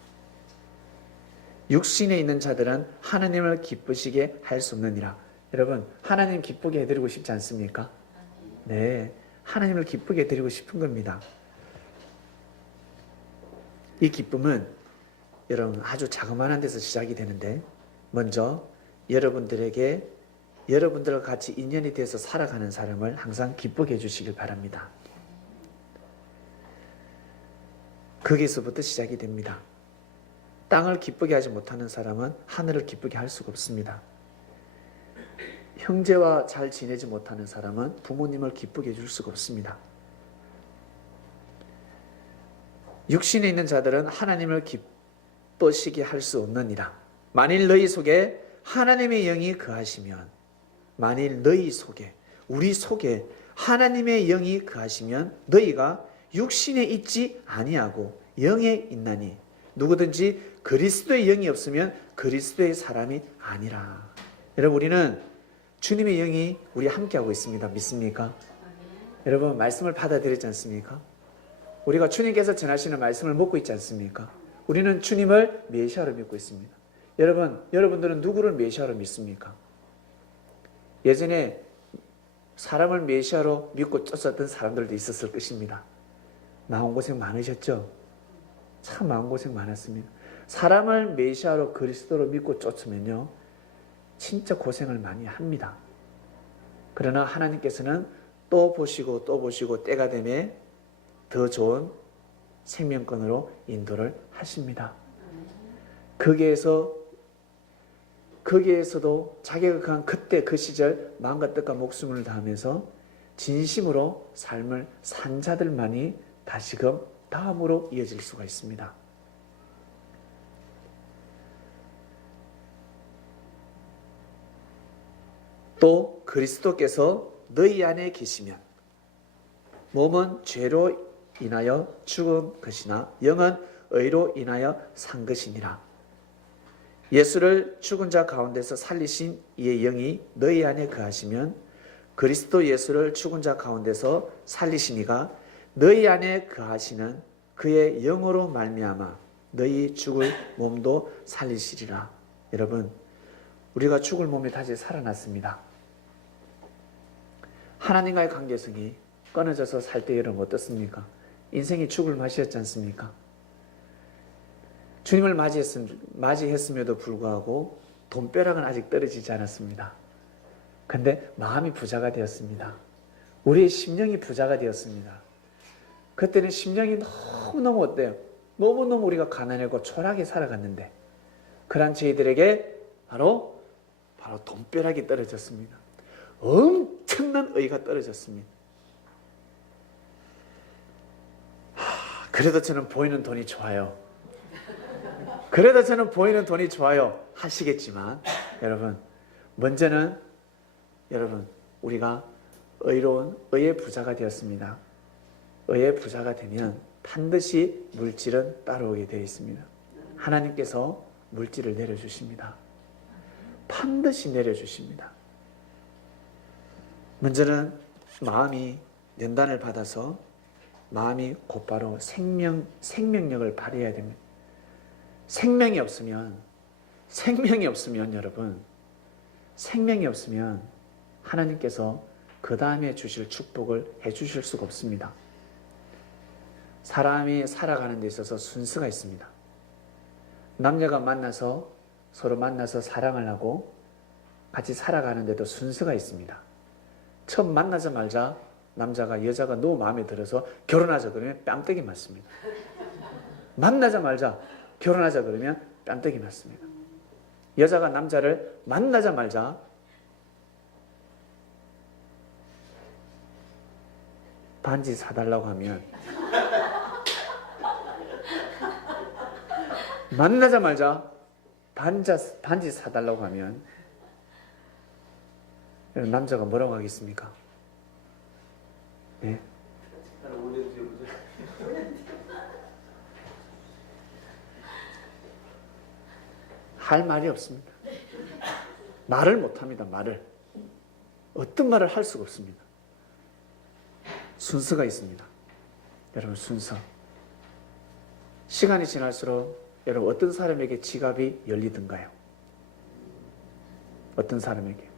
육신에 있는 자들은 하나님을 기쁘시게 할 수 없느니라. 여러분 하나님 기쁘게 해드리고 싶지 않습니까? 네, 하나님을 기쁘게 해드리고 싶은 겁니다. 이 기쁨은 여러분 아주 자그마한 데서 시작이 되는데, 먼저 여러분들에게 여러분들과 같이 인연이 돼서 살아가는 사람을 항상 기쁘게 해주시길 바랍니다. 거기서부터 시작이 됩니다. 땅을 기쁘게 하지 못하는 사람은 하늘을 기쁘게 할 수가 없습니다. 형제와 잘 지내지 못하는 사람은 부모님을 기쁘게 해줄 수가 없습니다. 육신에 있는 자들은 하나님을 기쁘시게 할 수 없느니라. 만일 너희 속에 하나님의 영이 거하시면, 만일 너희 속에, 우리 속에 하나님의 영이 거하시면 너희가 육신에 있지 아니하고 영에 있나니 누구든지 그리스도의 영이 없으면 그리스도의 사람이 아니라. 여러분 우리는 주님의 영이 우리 함께하고 있습니다. 믿습니까? 여러분 말씀을 받아들이지 않습니까? 우리가 주님께서 전하시는 말씀을 먹고 있지 않습니까? 우리는 주님을 메시아로 믿고 있습니다. 여러분들은 누구를 메시아로 믿습니까? 예전에 사람을 메시아로 믿고 쫓았던 사람들도 있었을 것입니다. 마음고생 많으셨죠? 참 마음고생 많았습니다. 사람을 메시아로 그리스도로 믿고 쫓으면요 진짜 고생을 많이 합니다. 그러나 하나님께서는 또 보시고 또 보시고 때가 되면 더 좋은 생명권으로 인도를 하십니다. 거기에서도 자격한 그때 그 시절 마음과 뜻과 목숨을 다하면서 진심으로 삶을 산 자들만이 다시금 다음으로 이어질 수가 있습니다. 또 그리스도께서 너희 안에 계시면 몸은 죄로 인하여 죽은 것이나 영은 의로 인하여 산 것이니라. 예수를 죽은 자 가운데서 살리신 이의 영이 너희 안에 거하시면 그리스도 예수를 죽은 자 가운데서 살리신 이가 너희 안에 거하시는 그의 영으로 말미암아 너희 죽을 몸도 살리시리라. 여러분 우리가 죽을 몸이 다시 살아났습니다. 하나님과의 관계성이 끊어져서 살 때 여러분 어떻습니까? 인생이 죽을 맛이었지 않습니까? 주님을 맞이했음에도 불구하고 돈벼락은 아직 떨어지지 않았습니다. 근데 마음이 부자가 되었습니다. 우리의 심령이 부자가 되었습니다. 그때는 심령이 너무너무 어때요? 너무너무 우리가 가난하고 초라하게 살아갔는데 그런 저희들에게 바로 돈벼락이 떨어졌습니다. 엄청난 의가 떨어졌습니다. 그래도 저는 보이는 돈이 좋아요. 그래도 저는 보이는 돈이 좋아요 하시겠지만 여러분 먼저는 여러분 우리가 의로운 의의 부자가 되었습니다. 의의 부자가 되면 반드시 물질은 따라오게 되어 있습니다. 하나님께서 물질을 내려주십니다. 반드시 내려주십니다. 먼저는 마음이 연단을 받아서 마음이 곧바로 생명력을 발휘해야 됩니다. 생명이 없으면 여러분 생명이 없으면 하나님께서 그 다음에 주실 축복을 해주실 수가 없습니다. 사람이 살아가는 데 있어서 순서가 있습니다. 남녀가 서로 만나서 사랑을 하고 같이 살아가는데도 순서가 있습니다. 처음 만나자마자 남자가 여자가 너무 마음에 들어서 결혼하자 그러면 뺨때기 맞습니다. 만나자마자 결혼하자 그러면 뺨때기 맞습니다. 여자가 남자를 만나자마자 반지 사달라고 하면 만나자마자 반지 사달라고 하면 남자가 뭐라고 하겠습니까? 네? 할 말이 없습니다. 말을 못합니다. 어떤 말을 할 수가 없습니다. 순서가 있습니다. 여러분 순서. 시간이 지날수록 여러분 어떤 사람에게 지갑이 열리던가요? 어떤 사람에게?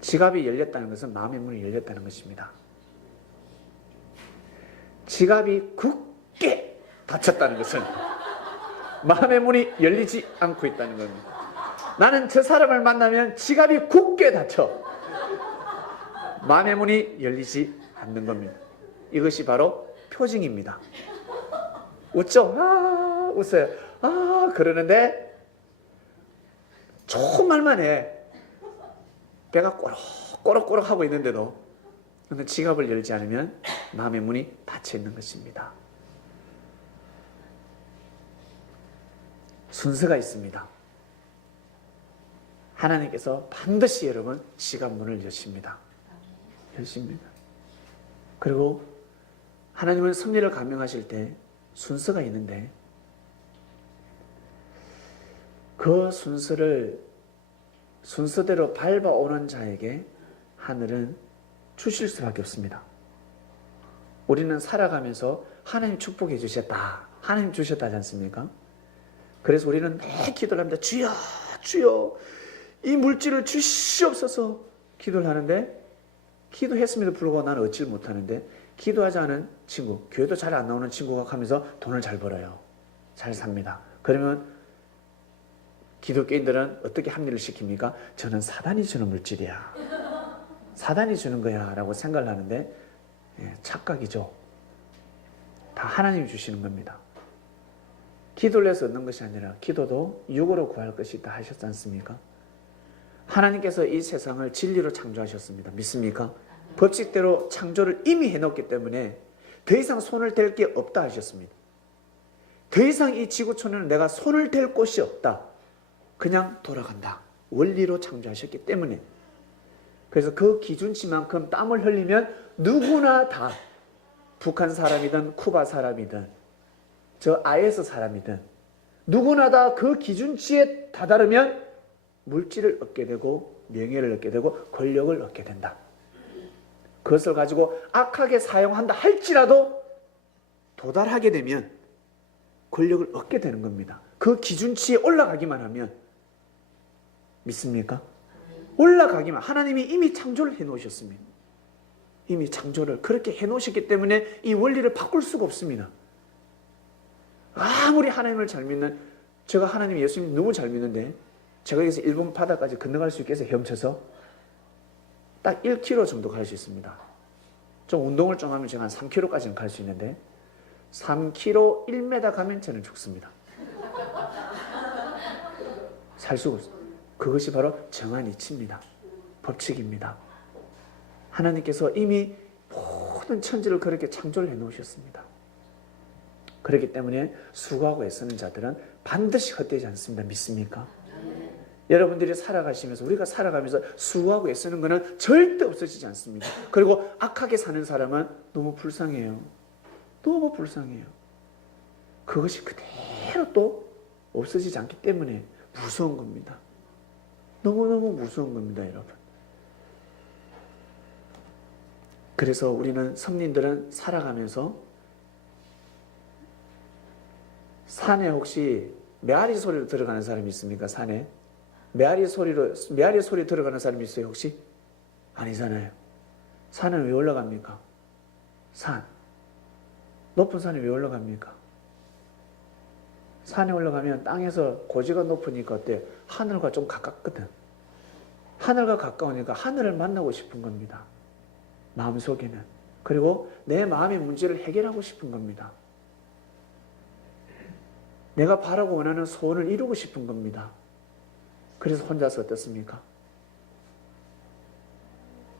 지갑이 열렸다는 것은 마음의 문이 열렸다는 것입니다. 지갑이 굳게 닫혔다는 것은 마음의 문이 열리지 않고 있다는 겁니다. 나는 저 사람을 만나면 지갑이 굳게 닫혀 마음의 문이 열리지 않는 겁니다. 이것이 바로 표징입니다. 웃죠? 웃어요. 그러는데 좋은 말만 해. 배가 꼬록꼬록 하고 있는데도 근데 지갑을 열지 않으면 마음의 문이 닫혀 있는 것입니다. 순서가 있습니다. 하나님께서 반드시 여러분 지갑 문을 여십니다. 그리고 하나님은 섭리를 감명하실 때 순서가 있는데 그 순서대로 밟아오는 자에게 하늘은 주실 수밖에 없습니다. 우리는 살아가면서 하나님 축복해 주셨다. 하나님 주셨다 하지 않습니까? 그래서 우리는 매 기도를 합니다. 주여 주여 이 물질을 주시옵소서 기도를 하는데 기도했음에도 불구하고 나는 얻지를 못하는데 기도하지 않은 친구, 교회도 잘 안 나오는 친구가 하면서 돈을 잘 벌어요. 잘 삽니다. 그러면 기독교인들은 어떻게 합리를 시킵니까? 저는 사단이 주는 물질이야. 사단이 주는 거야 라고 생각을 하는데 착각이죠. 다 하나님이 주시는 겁니다. 기도를 해서 얻는 것이 아니라 기도도 육으로 구할 것이 있다 하셨지 않습니까? 하나님께서 이 세상을 진리로 창조하셨습니다. 믿습니까? 법칙대로 창조를 이미 해놓기 때문에 더 이상 손을 댈 게 없다 하셨습니다. 더 이상 이 지구촌에는 내가 손을 댈 곳이 없다. 그냥 돌아간다. 원리로 창조하셨기 때문에. 그래서 그 기준치만큼 땀을 흘리면 누구나 다 북한 사람이든 쿠바 사람이든 저 IS 사람이든 누구나 다 그 기준치에 다다르면 물질을 얻게 되고 명예를 얻게 되고 권력을 얻게 된다. 그것을 가지고 악하게 사용한다 할지라도 도달하게 되면 권력을 얻게 되는 겁니다. 그 기준치에 올라가기만 하면 믿습니까? 올라가기만. 하나님이 이미 창조를 해놓으셨습니다. 이미 창조를 그렇게 해놓으셨기 때문에 이 원리를 바꿀 수가 없습니다. 아무리 하나님을 잘 믿는, 제가 하나님 예수님 너무 잘 믿는데 제가 여기서 일본 바다까지 건너갈 수 있겠어요? 헤엄쳐서? 딱 1km 정도 갈 수 있습니다. 좀 운동을 좀 하면 제가 한 3km까지는 갈 수 있는데 3km 1m 가면 저는 죽습니다. 살 수가 없어요. 그것이 바로 정한 이치입니다. 법칙입니다. 하나님께서 이미 모든 천지를 그렇게 창조를 해놓으셨습니다. 그렇기 때문에 수고하고 애쓰는 자들은 반드시 헛되지 않습니다. 믿습니까? 여러분들이 살아가시면서, 우리가 살아가면서 수고하고 애쓰는 것은 절대 없어지지 않습니다. 그리고 악하게 사는 사람은 너무 불쌍해요. 너무 불쌍해요. 그것이 그대로 또 없어지지 않기 때문에 무서운 겁니다. 너무너무 무서운 겁니다, 여러분. 그래서 우리는 성린들은 살아가면서 산에 혹시 메아리 소리로 들어가는 사람이 있습니까? 산에 메아리 소리 들어가는 사람이 있어요, 혹시? 아니잖아요. 산은 왜 올라갑니까? 산. 높은 산에 왜 올라갑니까? 산에 올라가면 땅에서 고지가 높으니까 어때? 하늘과 좀 가깝거든. 하늘과 가까우니까 하늘을 만나고 싶은 겁니다. 마음속에는. 그리고 내 마음의 문제를 해결하고 싶은 겁니다. 내가 바라고 원하는 소원을 이루고 싶은 겁니다. 그래서 혼자서 어떻습니까?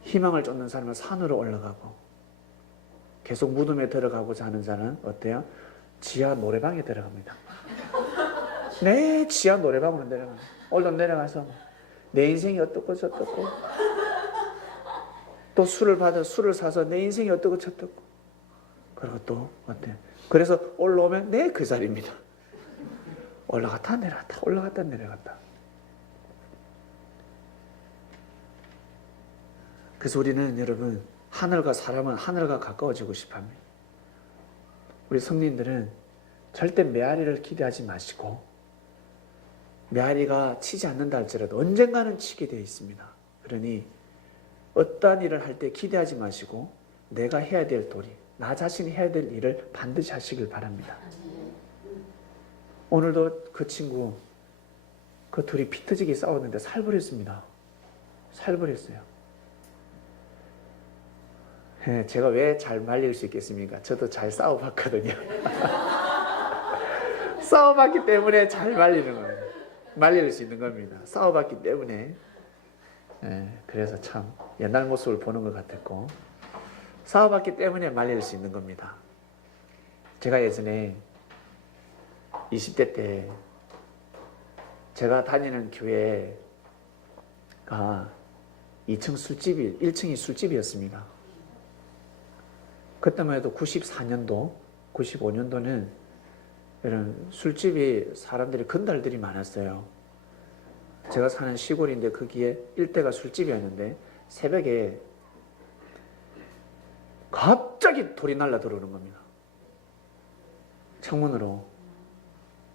희망을 쫓는 사람은 산으로 올라가고 계속 무덤에 들어가고자 하는 자는 어때요? 지하 노래방에 들어갑니다. 네, 지하 노래방으로 내려갑니다. 얼른 내려가서 내 인생이 어떻고 저떻고 또 술을 사서 내 인생이 어떻고 저떻고 그리고 또 어때요? 그래서 올라오면 네, 그 자리입니다. 올라갔다 내려갔다 올라갔다 내려갔다. 그래서 우리는 여러분 사람은 하늘과 가까워지고 싶어합니다. 우리 성린들은 절대 메아리를 기대하지 마시고 메아리가 치지 않는다 할지라도 언젠가는 치게 되어 있습니다. 그러니 어떠한 일을 할 때 기대하지 마시고 내가 해야 될 도리, 나 자신이 해야 될 일을 반드시 하시길 바랍니다. 오늘도 그 친구 그 둘이 피 터지게 싸웠는데 살벌했습니다. 살벌했어요. 제가 왜 잘 말릴 수 있겠습니까? 저도 잘 싸워봤거든요. 싸워봤기 때문에 잘 말리는 거예요. 말릴 수 있는 겁니다. 싸워봤기 때문에. 그래서 참 옛날 모습을 보는 것 같았고 싸워봤기 때문에 말릴 수 있는 겁니다. 제가 예전에 20대 때 제가 다니는 교회가 1층이 술집이었습니다. 그때만 해도 94년도, 95년도는 이런 술집이 사람들이 건달들이 많았어요. 제가 사는 시골인데 거기에 일대가 술집이었는데 새벽에 갑자기 돌이 날라 들어오는 겁니다. 창문으로.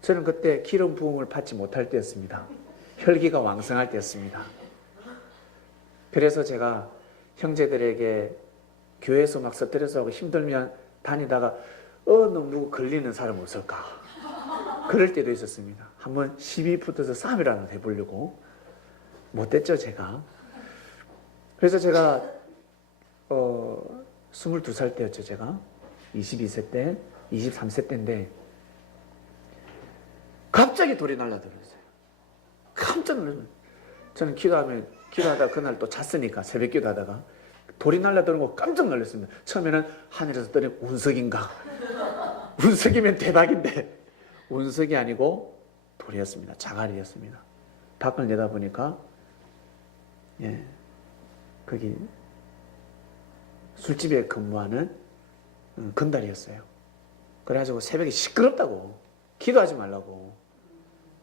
저는 그때 기름 부음을 받지 못할 때였습니다. 혈기가 왕성할 때였습니다. 그래서 제가 형제들에게 교회에서 막 스트레스 하고 힘들면 다니다가 누구 걸리는 사람 없을까? 그럴 때도 있었습니다. 한번 시비 붙어서 싸움이라도 해보려고. 못됐죠, 제가. 그래서 제가 22살 때였죠, 제가. 22세 때, 23세 때인데 갑자기 돌이 날라들었어요. 깜짝 놀랐어요. 저는 기도하다가 그날 또 잤으니까 새벽 기도하다가 돌이 날라드는 거 깜짝 놀랐습니다. 처음에는 하늘에서 떨어진 운석인가? 운석이면 대박인데 운석이 아니고 돌이었습니다. 자갈이었습니다. 밖을 내다보니까 거기 술집에 근무하는 건달이었어요. 그래가지고 새벽에 시끄럽다고 기도하지 말라고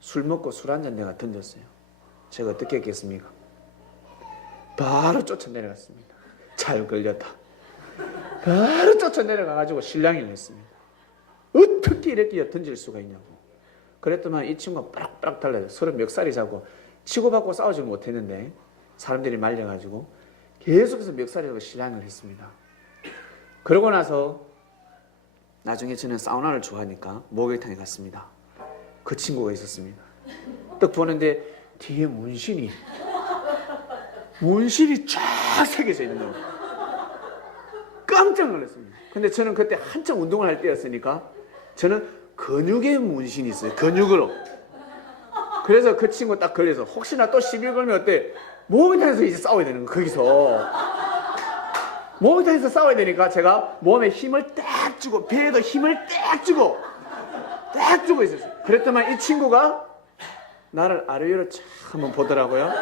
술 먹고 술 한잔 내가 던졌어요. 제가 어떻게 했겠습니까? 바로 쫓아 내려갔습니다. 잘 걸렸다. 바로 쫓아 내려가가지고 실랑이를 했습니다. 어떻게 이렇게 던질 수가 있냐고. 그랬더만 이 친구가 빠락빠락 달라요. 서로 멱살이 자고 치고받고 싸우지 못했는데 사람들이 말려가지고 계속해서 멱살에다가 실랑이를 했습니다. 그러고 나서 나중에 저는 사우나를 좋아하니까 목욕탕에 갔습니다. 그 친구가 있었습니다. 딱 보는데 뒤에 문신이 쫙 새겨져 있는 거예요. 깜짝 놀랐습니다. 근데 저는 그때 한참 운동을 할 때였으니까 저는 근육에 문신이 있어요. 근육으로. 그래서 그 친구 딱 걸려서 혹시나 또 시비 걸면 어때? 목욕탕에서 이제 싸워야 되는 거예요. 거기서. 목욕탕에서 싸워야 되니까 제가 몸에 힘을 딱 주고 배에도 힘을 딱 주고 있었어요. 그랬더만 이 친구가 나를 아래위로 쫙 한번 보더라고요.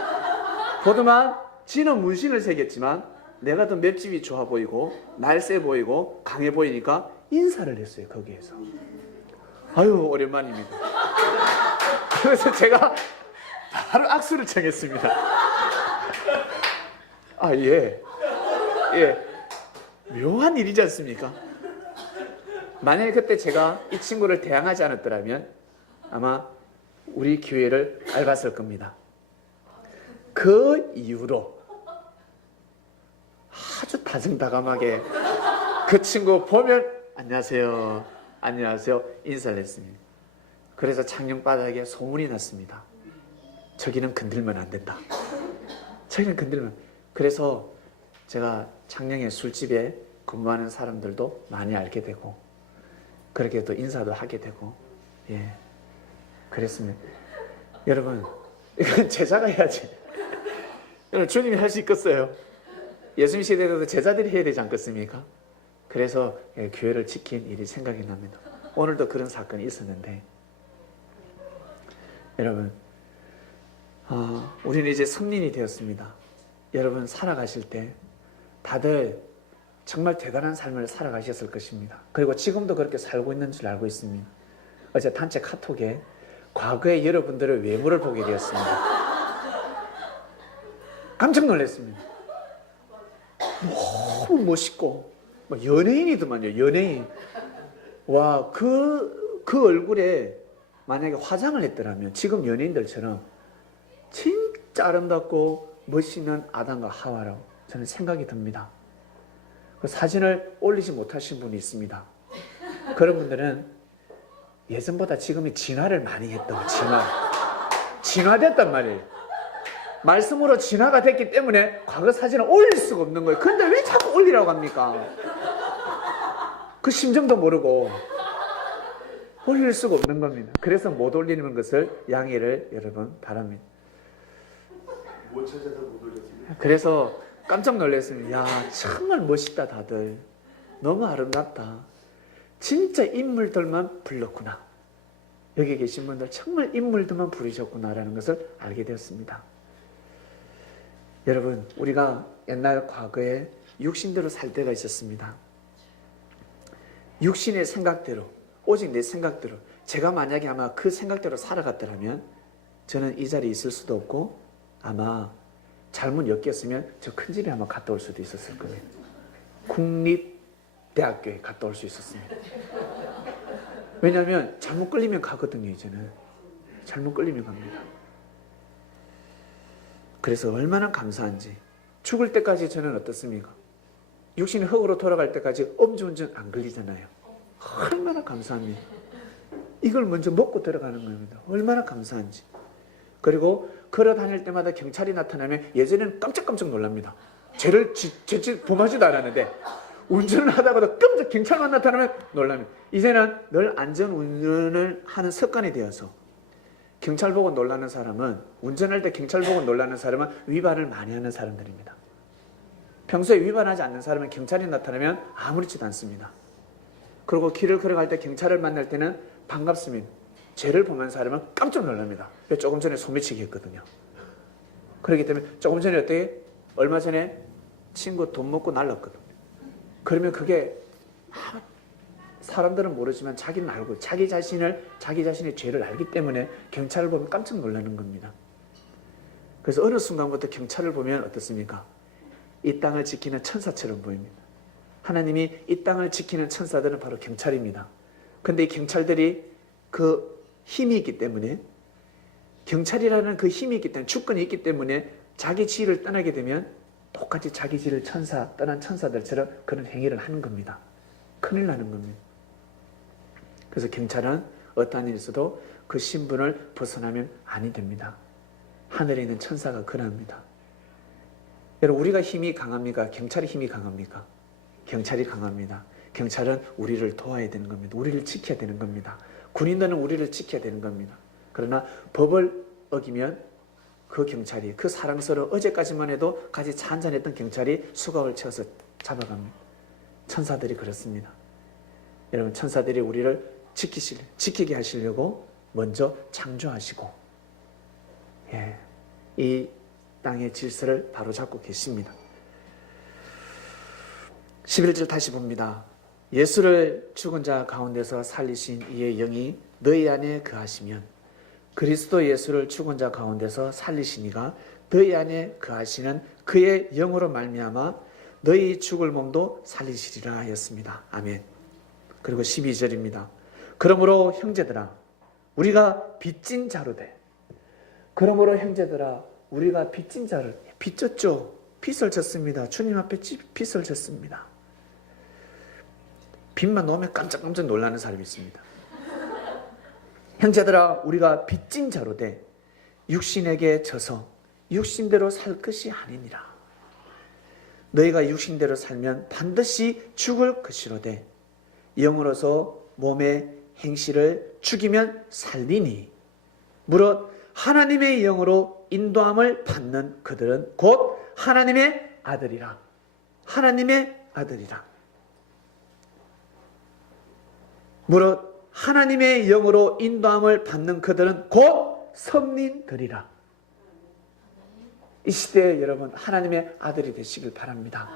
보더만 지는 문신을 새겼지만 내가 더 맵집이 좋아 보이고 날쌔 보이고 강해 보이니까 인사를 했어요. 거기에서. 아유 오랜만입니다. 그래서 제가 바로 악수를 청했습니다. 아 예. 묘한 일이지 않습니까? 만약에 그때 제가 이 친구를 대항하지 않았더라면 아마 우리 교회를 밟았을 겁니다. 그 이후로 아주 다정다감하게 그 친구 보면 안녕하세요 인사를 했습니다. 그래서 창녕바닥에 소문이 났습니다. 저기는 건들면 안 된다. 저기는 건들면. 그래서 제가 창녕의 술집에 근무하는 사람들도 많이 알게 되고 그렇게 또 인사도 하게 되고 예 그랬습니다. 여러분 이건 제자가 해야지. 여러분 주님이 할 수 있겠어요? 예수님 시대에도 제자들이 해야 되지 않겠습니까? 그래서 교회를 지킨 일이 생각이 납니다. 오늘도 그런 사건이 있었는데 여러분 우리는 이제 성인이 되었습니다. 여러분 살아가실 때 다들 정말 대단한 삶을 살아가셨을 것입니다. 그리고 지금도 그렇게 살고 있는 줄 알고 있습니다. 어제 단체 카톡에 과거의 여러분들의 외모를 보게 되었습니다. 깜짝 놀랐습니다. 너무 멋있고 연예인이더만요. 연예인. 와, 그 얼굴에 만약에 화장을 했더라면 지금 연예인들처럼 진짜 아름답고 멋있는 아담과 하와라고 저는 생각이 듭니다. 그 사진을 올리지 못하신 분이 있습니다. 그런 분들은 예전보다 지금이 진화를 많이 했다고. 진화됐단 말이에요. 말씀으로 진화가 됐기 때문에 과거 사진을 올릴 수가 없는 거예요. 근데 왜 자꾸 올리라고 합니까? 그 심정도 모르고 올릴 수가 없는 겁니다. 그래서 못 올리는 것을 양해를 여러분 바랍니다. 못 찾아서 못 올렸습니다. 그래서 깜짝 놀랐습니다. 야, 정말 멋있다 다들. 너무 아름답다. 진짜 인물들만 불렀구나. 여기 계신 분들 정말 인물들만 부르셨구나라는 것을 알게 되었습니다. 여러분, 우리가 옛날 과거에 육신대로 살 때가 있었습니다. 육신의 생각대로, 오직 내 생각대로, 제가 만약에 아마 그 생각대로 살아갔더라면 저는 이 자리에 있을 수도 없고 아마 잘못 엮였으면 저 큰 집에 아마 갔다 올 수도 있었을 거예요. 국립대학교에 갔다 올 수 있었습니다. 왜냐하면 잘못 끌리면 가거든요. 이제는 잘못 끌리면 갑니다. 그래서 얼마나 감사한지. 죽을 때까지 저는 어떻습니까? 육신이 흙으로 돌아갈 때까지 음주운전 안 걸리잖아요. 얼마나 감사합니다. 이걸 먼저 먹고 들어가는 겁니다. 얼마나 감사한지. 그리고 걸어 다닐 때마다 경찰이 나타나면 예전에는 깜짝깜짝 놀랍니다. 죄를 범하지도 않았는데 운전을 하다가도 깜짝 경찰만 나타나면 놀랍니다. 이제는 늘 안전운전을 하는 습관이 되어서 경찰 보고 놀라는 사람은, 운전할 때 경찰 보고 놀라는 사람은 위반을 많이 하는 사람들입니다. 평소에 위반하지 않는 사람은 경찰이 나타나면 아무렇지도 않습니다. 그리고 길을 걸어갈 때 경찰을 만날 때는 반갑습니다. 죄를 범한 사람은 깜짝 놀랍니다. 조금 전에 소매치기 했거든요. 그렇기 때문에 조금 전에 얼마 전에 친구 돈 먹고 날랐거든요. 그러면 그게 사람들은 모르지만 자기는 알고 자기 자신의 죄를 알기 때문에 경찰을 보면 깜짝 놀라는 겁니다. 그래서 어느 순간부터 경찰을 보면 어떻습니까? 이 땅을 지키는 천사처럼 보입니다. 하나님이 이 땅을 지키는 천사들은 바로 경찰입니다. 근데 이 경찰들이 그 힘이 있기 때문에 경찰이라는 그 힘이 있기 때문에, 주권이 있기 때문에 자기 지위를 떠나게 되면 똑같이 자기 지위를 떠난 천사들처럼 그런 행위를 하는 겁니다. 큰일 나는 겁니다. 그래서 경찰은 어떠한 일이 있어도 그 신분을 벗어나면 아니 됩니다. 하늘에 있는 천사가 그럽니다. 여러분, 우리가 힘이 강합니까? 경찰이 힘이 강합니까? 경찰이 강합니다. 경찰은 우리를 도와야 되는 겁니다. 우리를 지켜야 되는 겁니다. 군인들은 우리를 지켜야 되는 겁니다. 그러나 법을 어기면 그 경찰이, 그 사랑스러워 어제까지만 해도 같이 차 한잔했던 경찰이 수갑을 채워서 잡아갑니다. 천사들이 그렇습니다. 여러분, 천사들이 우리를 지키게 하시려고 먼저 창조하시고, 이 땅의 질서를 바로잡고 계십니다. 11절 다시 봅니다. 예수를 죽은 자 가운데서 살리신 이의 영이 너희 안에 거하시면 그리스도 예수를 죽은 자 가운데서 살리신 이가 너희 안에 거하시는 그의 영으로 말미암아 너희 죽을 몸도 살리시리라 하였습니다. 아멘. 그리고 12절입니다. 그러므로 형제들아 우리가 빚진 자로 돼. 그러므로 형제들아 우리가 빚진 자를, 빚졌죠. 빚을 졌습니다. 주님 앞에 빚을 졌습니다. 빚만 놓으면 깜짝깜짝 놀라는 사람이 있습니다. 형제들아 우리가 빚진 자로 돼 육신에게 져서 육신대로 살 것이 아니니라. 너희가 육신대로 살면 반드시 죽을 것이로되 영으로서 몸의 행실을 죽이면 살리니 무릇 하나님의 영으로 인도함을 받는 그들은 곧 하나님의 아들이라. 하나님의 아들이라. 무릇 하나님의 영으로 인도함을 받는 그들은 곧 성민들이라. 이 시대에 여러분 하나님의 아들이 되시길 바랍니다.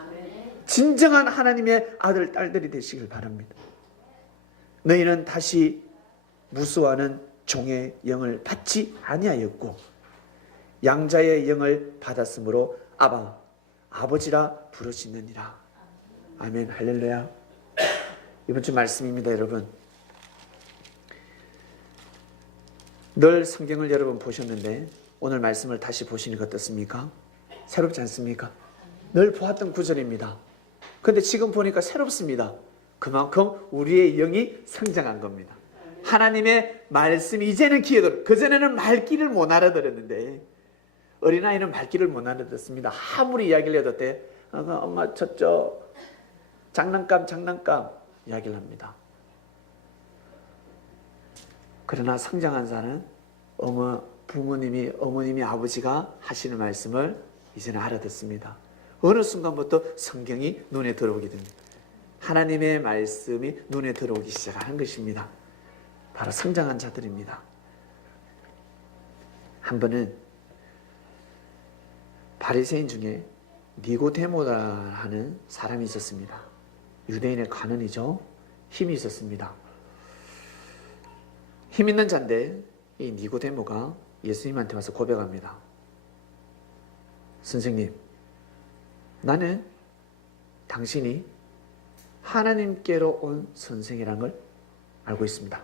진정한 하나님의 아들, 딸들이 되시길 바랍니다. 너희는 다시 무수하는 종의 영을 받지 아니하였고 양자의 영을 받았으므로 아바, 아버지라 부르시느니라. 아멘, 할렐루야. 이번 주 말씀입니다. 여러분, 늘 성경을 여러분 보셨는데 오늘 말씀을 다시 보시니까 어떻습니까? 새롭지 않습니까? 늘 보았던 구절입니다. 그런데 지금 보니까 새롭습니다. 그만큼 우리의 영이 성장한 겁니다. 하나님의 말씀이 이제는 기회도, 그전에는 말귀를 못 알아들었는데 어린아이는 말귀를 못 알아듣습니다. 아무리 이야기를 해도 때 엄마 저쪽 장난감 이야기를 합니다. 그러나 성장한 자는 부모님이, 어머님이, 아버지가 하시는 말씀을 이제는 알아듣습니다. 어느 순간부터 성경이 눈에 들어오게 됩니다. 하나님의 말씀이 눈에 들어오기 시작하는 것입니다. 바로 성장한 자들입니다. 한 번은 바리새인 중에 니고데모라 하는 사람이 있었습니다. 유대인의 관원이죠. 힘이 있었습니다. 힘 있는 자인데 이 니고데모가 예수님한테 와서 고백합니다. 선생님, 나는 당신이 하나님께로 온 선생이라는 걸 알고 있습니다.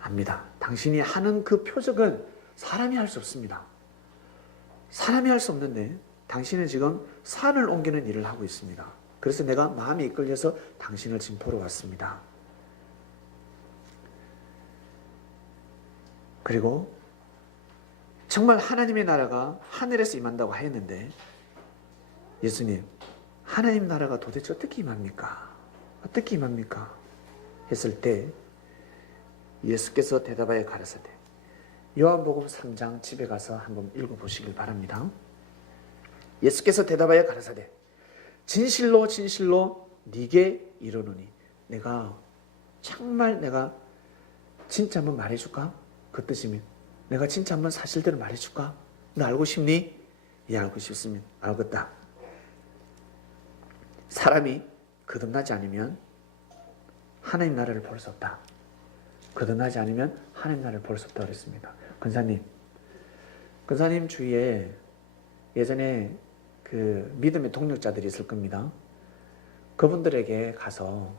압니다. 당신이 하는 그 표적은 사람이 할 수 없습니다. 사람이 할 수 없는데 당신은 지금 산을 옮기는 일을 하고 있습니다. 그래서 내가 마음이 이끌려서 당신을 지금 보러 왔습니다. 그리고 정말 하나님의 나라가 하늘에서 임한다고 하였는데 예수님, 하나님 나라가 도대체 어떻게 임합니까? 어떻게 임합니까? 했을 때 예수께서 대답하여 가라사대. 요한복음 3장 집에 가서 한번 읽어보시길 바랍니다. 예수께서 대답하여 가라사대. 진실로 진실로 네게 이르노니. 정말 내가 진짜 한번 말해줄까? 그 뜻이면 내가 진짜 한번 사실대로 말해줄까? 너 알고 싶니? 예, 알고 싶습니다. 알겠다. 사람이 거듭나지 않으면 하나님 나라를 볼 수 없다. 거듭나지 않으면 하나님 나라를 볼 수 없다 그랬습니다. 근사님 주위에 예전에 그 믿음의 동력자들이 있을 겁니다. 그분들에게 가서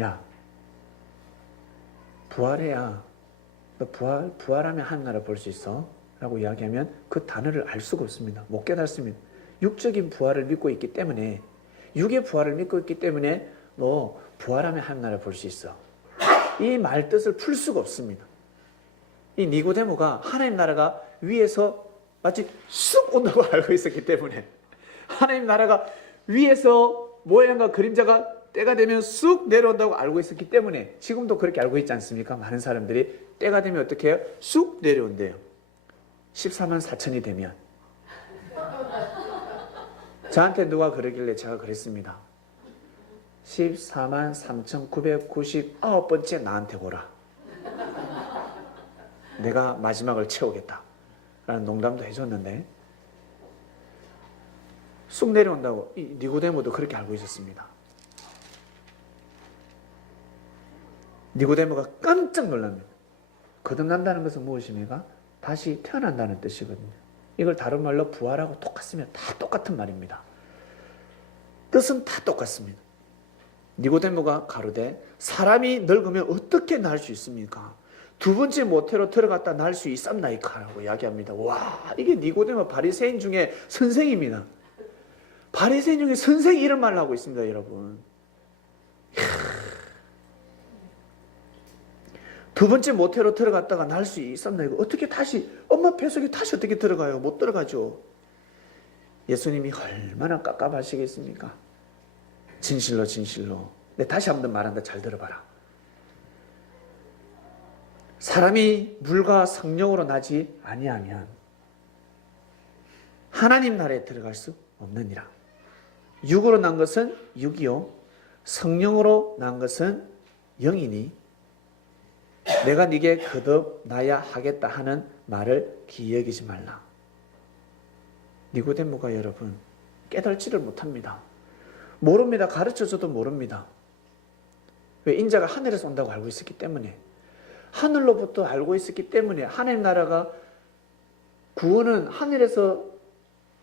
야, 부활해야 너 부활하면 하늘나라 볼 수 있어? 라고 이야기하면 그 단어를 알 수가 없습니다. 못 깨닫습니다. 육적인 부활을 믿고 있기 때문에, 육의 부활을 믿고 있기 때문에 너 부활하면 하늘나라 볼 수 있어. 이 말 뜻을 풀 수가 없습니다. 이 니고데모가 하나님 나라가 위에서 마치 쑥 온다고 알고 있었기 때문에, 하나님 나라가 위에서 모양과 그림자가 때가 되면 쑥 내려온다고 알고 있었기 때문에, 지금도 그렇게 알고 있지 않습니까? 많은 사람들이 때가 되면 어떻게 해요? 쑥 내려온대요. 14만 4천이 되면. 저한테 누가 그러길래 제가 그랬습니다. 14만 3,999번째 나한테 오라. 내가 마지막을 채우겠다 라는 농담도 해줬는데, 쑥 내려온다고 이 니고데모도 그렇게 알고 있었습니다. 니고데모가 깜짝 놀랍니다. 거듭난다는 것은 무엇입니까? 다시 태어난다는 뜻이거든요. 이걸 다른 말로 부활하고 똑같으면 다 똑같은 말입니다. 뜻은 다 똑같습니다. 니고데모가 가로되 사람이 늙으면 어떻게 날 수 있습니까? 두 번째 모태로 들어갔다 날 수 있었나이까? 라고 이야기합니다. 와, 이게 니고데모 바리새인 중에 선생입니다. 바리새인 중에 선생이 이런 말을 하고 있습니다, 여러분. 두 번째 모태로 들어갔다가 날 수 있었나이까? 어떻게 다시 엄마 뱃속에 다시 어떻게 들어가요? 못 들어가죠. 예수님이 얼마나 깝깝하시겠습니까? 진실로 진실로. 내 다시 한번 말한다. 잘 들어봐라. 사람이 물과 성령으로 나지 아니하면 하나님 나라에 들어갈 수 없느니라. 육으로 난 것은 육이요, 성령으로 난 것은 영이니 내가 네게 거듭나야 하겠다 하는 말을 기여기지 말라. 니고데모가 여러분 깨달지를 못합니다. 모릅니다. 가르쳐줘도 모릅니다. 왜? 인자가 하늘에서 온다고 알고 있었기 때문에, 하늘로부터 알고 있었기 때문에, 하나님 나라가 구원은 하늘에서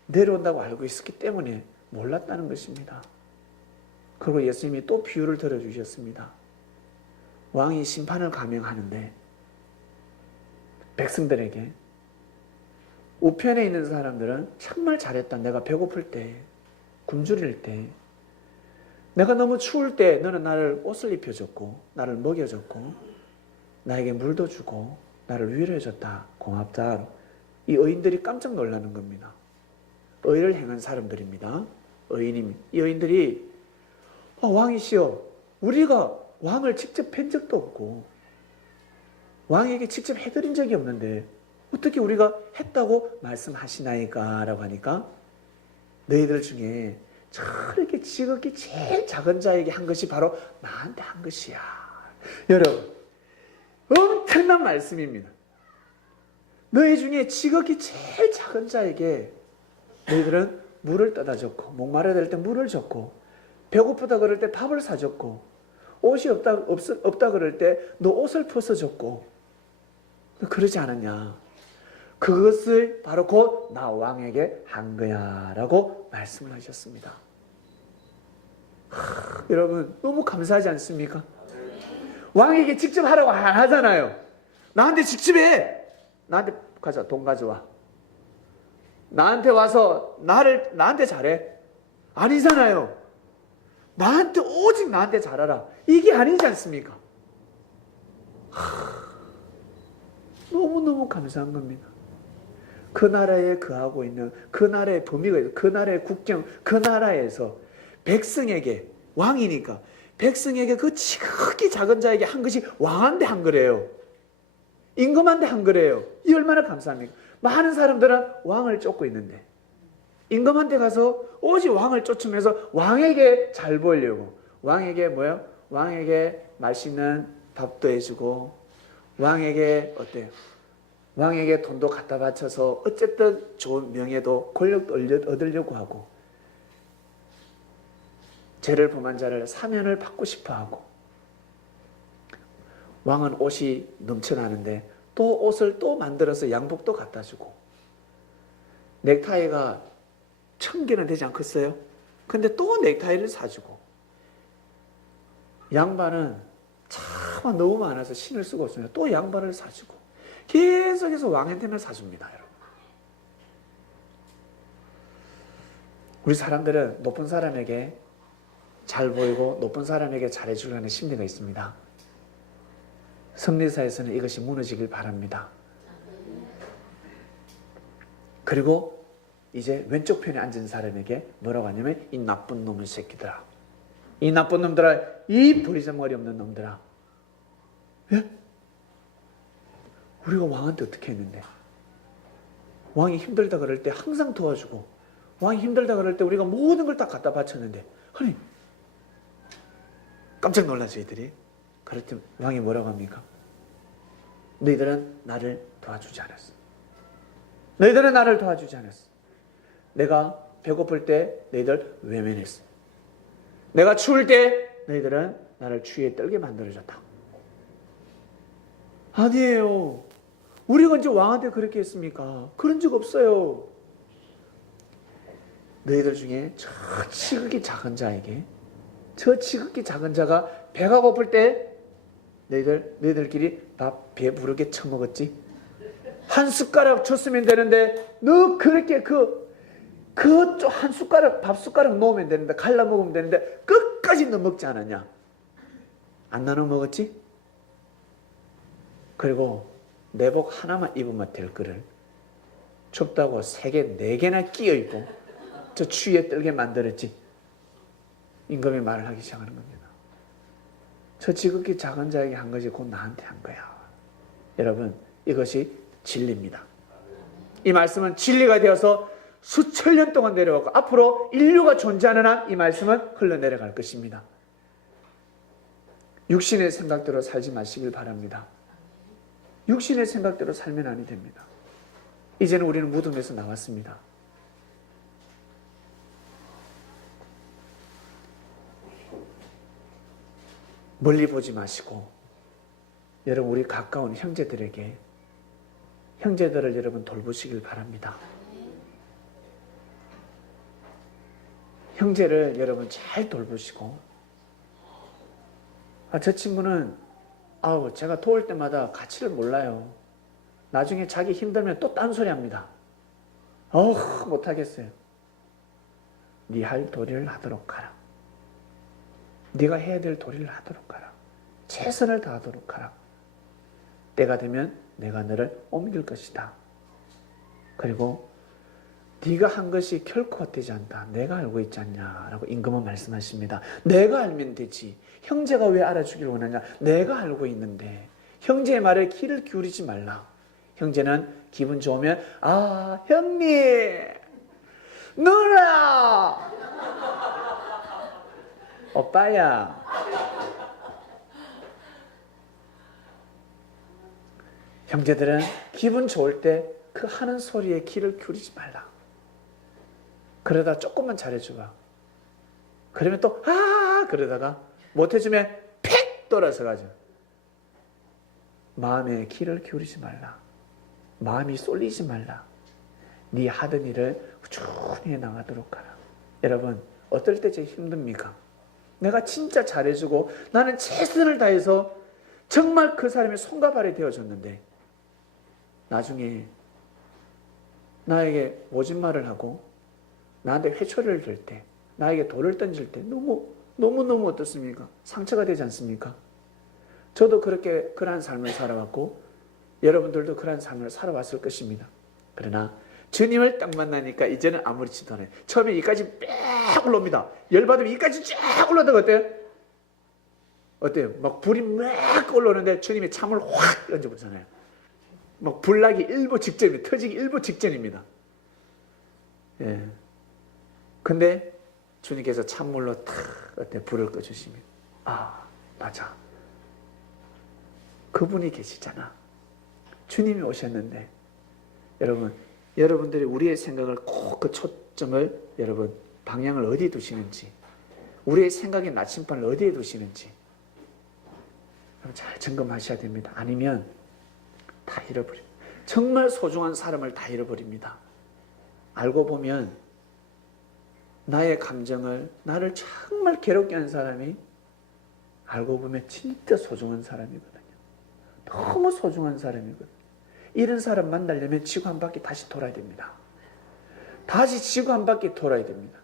내려온다고 알고 있었기 때문에 몰랐다는 것입니다. 그리고 예수님이 또 비유를 들어주셨습니다. 왕이 심판을 감행하는데 백성들에게, 우편에 있는 사람들은 정말 잘했다. 내가 배고플 때, 굶주릴 때, 내가 너무 추울 때 너는 나를 옷을 입혀줬고 나를 먹여줬고 나에게 물도 주고 나를 위로해줬다. 고맙다. 이 의인들이 깜짝 놀라는 겁니다. 의를 행한 사람들입니다. 의인입니다. 이 의인들이 왕이시여, 우리가 왕을 직접 뵌 적도 없고 왕에게 직접 해드린 적이 없는데 어떻게 우리가 했다고 말씀하시나이까? 라고 하니까, 너희들 중에 저렇게 지극히 제일 작은 자에게 한 것이 바로 나한테 한 것이야. 여러분, 엄청난 말씀입니다. 너희 중에 지극히 제일 작은 자에게 너희들은 물을 떠다 줬고, 목마르다 할 때 물을 줬고, 배고프다 그럴 때 밥을 사줬고, 옷이 없다 그럴 때 너 옷을 벗어줬고, 그러지 않았냐? 그것을 바로 곧 나 왕에게 한 거야 라고 말씀을 하셨습니다. 여러분 너무 감사하지 않습니까? 왕에게 직접 하라고 안 하잖아요. 나한테 직접 해. 나한테 가자, 돈 가져와. 나한테 와서 나한테 잘해. 아니잖아요. 나한테, 오직 나한테 잘하라. 이게 아니지 않습니까? 너무너무 감사한 겁니다. 그 나라에 거하고 있는, 그 나라의 범위가 있어, 그 나라의 국경, 그 나라에서 백성에게, 왕이니까 백성에게 그 지극히 작은 자에게 한 것이 왕한테 한 거래요. 임금한테 한 거래요. 이 얼마나 감사합니까? 많은 사람들은 왕을 쫓고 있는데 임금한테 가서 오직 왕을 쫓으면서 왕에게 잘 보이려고, 왕에게 뭐요? 왕에게 맛있는 밥도 해주고, 왕에게 어때요? 왕에게 돈도 갖다 바쳐서 어쨌든 좋은 명예도 권력도 얻으려고 하고, 죄를 범한 자를 사면을 받고 싶어 하고, 왕은 옷이 넘쳐나는데 또 옷을 또 만들어서 양복도 갖다 주고, 넥타이가 1000개는 되지 않겠어요? 근데 또 넥타이를 사주고, 양반은 참 너무 많아서 신을 수가 없으면 또 양반을 사주고, 계속해서 왕한테만 사줍니다, 여러분. 우리 사람들은 높은 사람에게 잘 보이고 높은 사람에게 잘해주려는 심리가 있습니다. 성리사에서는 이것이 무너지길 바랍니다. 그리고 이제 왼쪽 편에 앉은 사람에게 뭐라고 하냐면 이 나쁜 놈의 새끼들아, 이 나쁜 놈들아, 이 버리장머리 없는 놈들아. 예? 우리가 왕한테 어떻게 했는데? 왕이 힘들다 그럴 때 항상 도와주고, 왕이 힘들다 그럴 때 우리가 모든 걸 다 갖다 바쳤는데, 아니 깜짝 놀라죠 이들이. 그럴 때 왕이 뭐라고 합니까? 너희들은 나를 도와주지 않았어. 너희들은 나를 도와주지 않았어. 내가 배고플 때 너희들 외면했어. 내가 추울 때 너희들은 나를 추위에 떨게 만들어줬다. 아니에요. 우리가 언제 왕한테 그렇게 했습니까? 그런 적 없어요. 너희들 중에 저 지극히 작은 자에게, 저 지극히 작은 자가 배가 고플 때 너희들끼리 밥 배부르게 처먹었지. 한 숟가락 줬으면 되는데 너 그렇게 한 숟가락 밥 숟가락 놓으면 되는데, 갈라 먹으면 되는데 끝까지 너 먹지 않았냐? 안 나눠 먹었지? 그리고 내복 하나만 입으면 될 거를 춥다고 3개, 4개나 끼어 입고 저 추위에 떨게 만들었지. 임금이 말을 하기 시작하는 겁니다. 저 지극히 작은 자에게 한 것이 곧 나한테 한 거야. 여러분, 이것이 진리입니다. 이 말씀은 진리가 되어서 수천 년 동안 내려가고 앞으로 인류가 존재하는 한 이 말씀은 흘러내려갈 것입니다. 육신의 생각대로 살지 마시길 바랍니다. 육신의 생각대로 살면 아니 됩니다. 이제는 우리는 무덤에서 나왔습니다. 멀리 보지 마시고 여러분, 우리 가까운 형제들에게, 형제들을 여러분 돌보시길 바랍니다. 형제를 여러분 잘 돌보시고, 저 친구는 제가 도울 때마다 가치를 몰라요. 나중에 자기 힘들면 또 딴소리 합니다. 못하겠어요. 네 할 도리를 하도록 하라. 네가 해야 될 도리를 하도록 하라. 최선을 다하도록 하라. 때가 되면 내가 너를 옮길 것이다. 그리고 네가 한 것이 결코 헛되지 않다. 내가 알고 있지 않냐 라고 임금은 말씀하십니다. 내가 알면 되지. 형제가 왜 알아주길 원하냐. 내가 알고 있는데. 형제의 말에 귀를 기울이지 말라. 형제는 기분 좋으면 형님, 누나, 오빠야. 형제들은 기분 좋을 때 그 하는 소리에 귀를 기울이지 말라. 그러다 조금만 잘해줘봐. 그러면 또 그러다가 못해주면 팩 돌아서 가죠. 마음에 귀를 기울이지 말라. 마음이 쏠리지 말라. 네 하던 일을 꾸준히 나가도록 하라. 여러분, 어떨 때 제일 힘듭니까? 내가 진짜 잘해주고 나는 최선을 다해서 정말 그 사람의 손과 발이 되어줬는데 나중에 나에게 모진말을 하고 나한테 회초리를 들 때, 나에게 돌을 던질 때 너무너무 어떻습니까? 상처가 되지 않습니까? 저도 그러한 삶을 살아왔고 여러분들도 그러한 삶을 살아왔을 것입니다. 그러나 주님을 딱 만나니까 이제는 아무렇지도 않아요. 처음에 이까지 쫙 올라옵니다. 열받으면 이까지 쫙 올라오다가 어때요? 막 불이 막 올라오는데 주님이 참을 확 던져보잖아요. 막 불나기 일보 직전입니다. 터지기 일보 직전입니다. 예. 근데 주님께서 찬물로 탁 불을 꺼주십니다. 맞아. 그분이 계시잖아. 주님이 오셨는데 여러분들이 우리의 생각을 꼭 그 초점을 여러분 방향을 어디에 두시는지, 우리의 생각의 나침반을 어디에 두시는지 잘 점검하셔야 됩니다. 아니면 다 잃어버립니다. 정말 소중한 사람을 다 잃어버립니다. 알고 보면 나의 감정을, 나를 정말 괴롭게 하는 사람이 알고 보면 진짜 소중한 사람이거든요. 너무 소중한 사람이거든요. 이런 사람 만나려면 지구 한 바퀴 다시 돌아야 됩니다. 다시 지구 한 바퀴 돌아야 됩니다.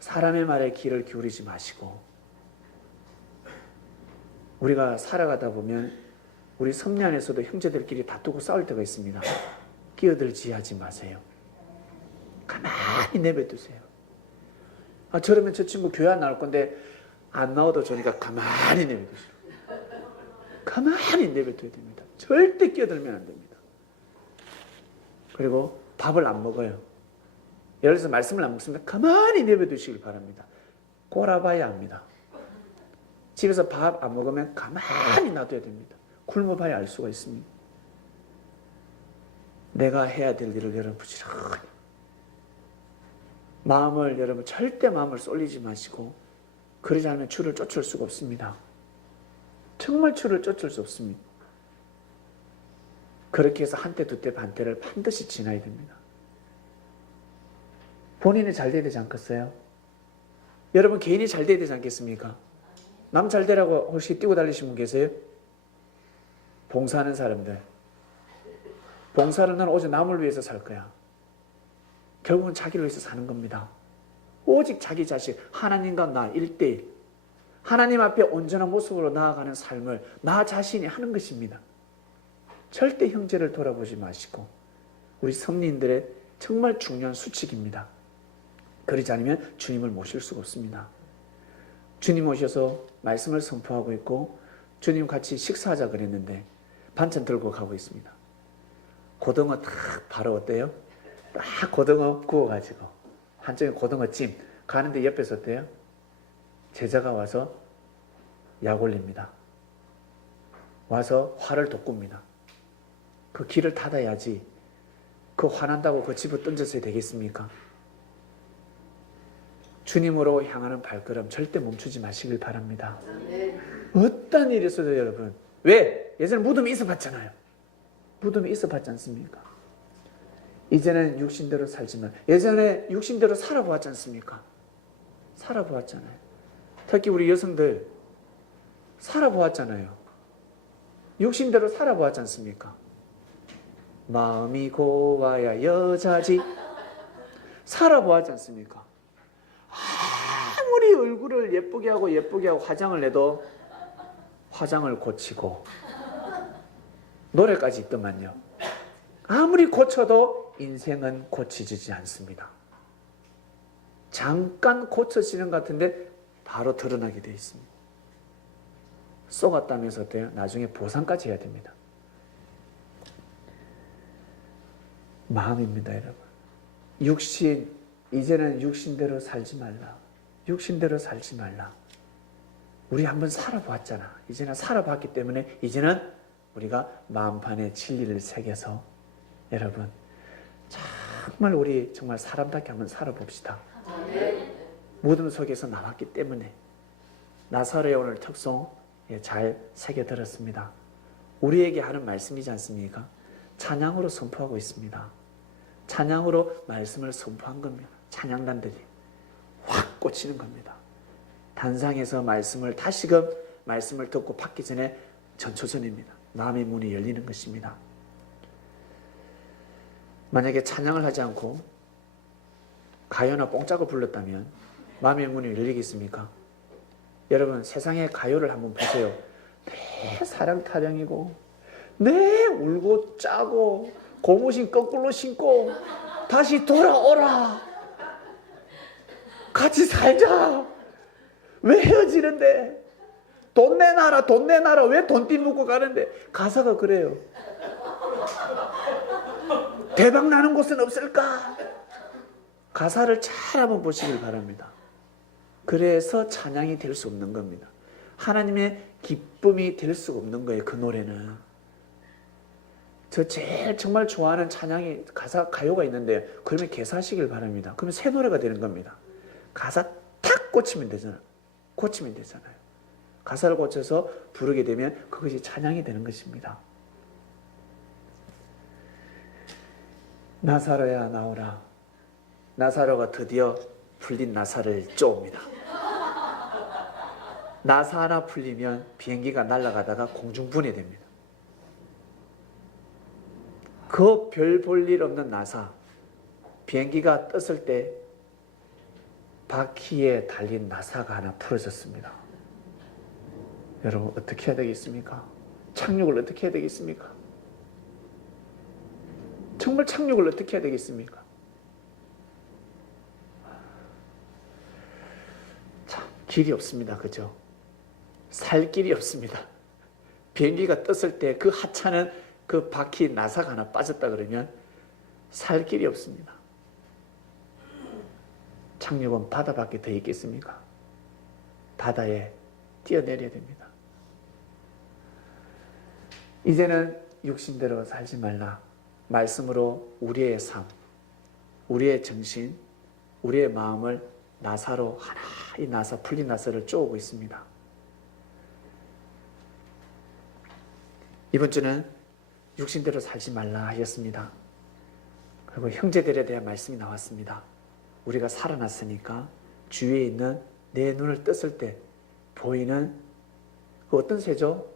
사람의 말에 귀를 기울이지 마시고, 우리가 살아가다 보면 우리 섭리 안에서도 형제들끼리 다투고 싸울 때가 있습니다. 끼어들지 하지 마세요. 가만히 내버려두세요. 저러면 저 친구 교회 안 나올 건데 안 나와도 좋으니까 가만히 내버려두세요. 가만히 내버려둬야 됩니다. 절대 끼어들면 안 됩니다. 그리고 밥을 안 먹어요. 예를 들어서 말씀을 안 먹습니다. 가만히 내버려두시길 바랍니다. 꼬라봐야 합니다. 집에서 밥 안 먹으면 가만히 놔둬야 됩니다. 굶어봐야 알 수가 있습니다. 내가 해야 될 일을 여러분 부지런히, 마음을 여러분 절대 마음을 쏠리지 마시고, 그러지 않으면 주를 쫓을 수가 없습니다. 정말 주를 쫓을 수 없습니다. 그렇게 해서 한때 두때 반때를 반드시 지나야 됩니다. 본인이 잘 돼야 되지 않겠어요? 여러분 개인이 잘 돼야 되지 않겠습니까? 남 잘 되라고 혹시 뛰고 달리신 분 계세요? 봉사하는 사람들. 봉사를 나는 오직 남을 위해서 살 거야. 결국은 자기를 위해서 사는 겁니다. 오직 자기 자신, 하나님과 나 1대1. 하나님 앞에 온전한 모습으로 나아가는 삶을 나 자신이 하는 것입니다. 절대 형제를 돌아보지 마시고, 우리 성리인들의 정말 중요한 수칙입니다. 그러지 않으면 주님을 모실 수가 없습니다. 주님 오셔서 말씀을 선포하고 있고, 주님 같이 식사하자 그랬는데 반찬 들고 가고 있습니다. 고등어 딱 바로 어때요? 딱 고등어 구워가지고 한쪽에 고등어찜 가는데 옆에서 어때요? 제자가 와서 약 올립니다. 와서 화를 돋굽니다. 그 길을 닫아야지, 그 화난다고 그 집을 던졌어야 되겠습니까? 주님으로 향하는 발걸음 절대 멈추지 마시길 바랍니다. 어떤 일이 있어도 여러분, 왜? 예전에 무덤이 있어 봤잖아요. 무덤이 있어 봤지 않습니까? 이제는 육신대로 살지만 예전에 육신대로 살아보았지 않습니까? 살아보았잖아요. 특히 우리 여성들 살아보았잖아요. 육신대로 살아보았지 않습니까? 마음이 고와야 여자지. 살아보았지 않습니까? 아무리 얼굴을 예쁘게 하고 화장을 내도 화장을 고치고 노래까지 있더만요. 아무리 고쳐도 인생은 고치지지 않습니다. 잠깐 고쳐지는 것 같은데 바로 드러나게 되어 있습니다. 쏘갔다면서 어때요? 나중에 보상까지 해야 됩니다. 마음입니다, 여러분. 육신, 이제는 육신대로 살지 말라. 육신대로 살지 말라. 우리 한번 살아봤잖아. 이제는 살아봤기 때문에 이제는 우리가 마음판에 진리를 새겨서 여러분 정말 우리 정말 사람답게 한번 살아봅시다. 무덤 속에서 나왔기 때문에 나사로의 오늘 특송 잘 새겨들었습니다. 우리에게 하는 말씀이지 않습니까? 찬양으로 선포하고 있습니다. 찬양으로 말씀을 선포한 겁니다. 찬양단들이 확 꽂히는 겁니다. 단상에서 말씀을 다시금 말씀을 듣고 받기 전에 전초전입니다. 마음의 문이 열리는 것입니다. 만약에 찬양을 하지 않고 가요나 뽕짝을 불렀다면 마음의 문이 열리겠습니까? 여러분 세상의 가요를 한번 보세요. 내 사랑 타령이고 내 울고 짜고 고무신 거꾸로 신고 다시 돌아오라. 같이 살자. 왜 헤어지는데? 돈 내놔라 돈 내놔라. 왜 돈띠 묻고 가는데? 가사가 그래요. 대박 나는 곳은 없을까? 가사를 잘 한번 보시길 바랍니다. 그래서 찬양이 될 수 없는 겁니다. 하나님의 기쁨이 될 수가 없는 거예요. 그 노래는. 저 제일 정말 좋아하는 찬양이 가요가 있는데 그러면 개사하시길 바랍니다. 그러면 새 노래가 되는 겁니다. 가사 탁 고치면 되잖아요. 고치면 되잖아요. 가사를 고쳐서 부르게 되면 그것이 찬양이 되는 것입니다. 나사로야 나오라. 나사로가 드디어 풀린 나사를 쪼옵니다. 나사 하나 풀리면 비행기가 날아가다가 공중분해됩니다. 그 별 볼 일 없는 나사, 비행기가 떴을 때 바퀴에 달린 나사가 하나 풀어졌습니다. 여러분 어떻게 해야 되겠습니까? 착륙을 어떻게 해야 되겠습니까? 정말 착륙을 어떻게 해야 되겠습니까? 참 길이 없습니다. 그죠? 살 길이 없습니다. 비행기가 떴을 때 그 하찮은 그 바퀴 나사가 하나 빠졌다 그러면 살 길이 없습니다. 착륙은 바다밖에 더 있겠습니까? 바다에 뛰어내려야 됩니다. 이제는 육신대로 살지 말라. 말씀으로 우리의 삶, 우리의 정신, 우리의 마음을 나사로 하나 이 나사 풀린 나사를 쪼고 있습니다. 이번 주는 육신대로 살지 말라 하였습니다. 그리고 형제들에 대한 말씀이 나왔습니다. 우리가 살아났으니까 주위에 있는 내 눈을 떴을 때 보이는 그 어떤 새죠?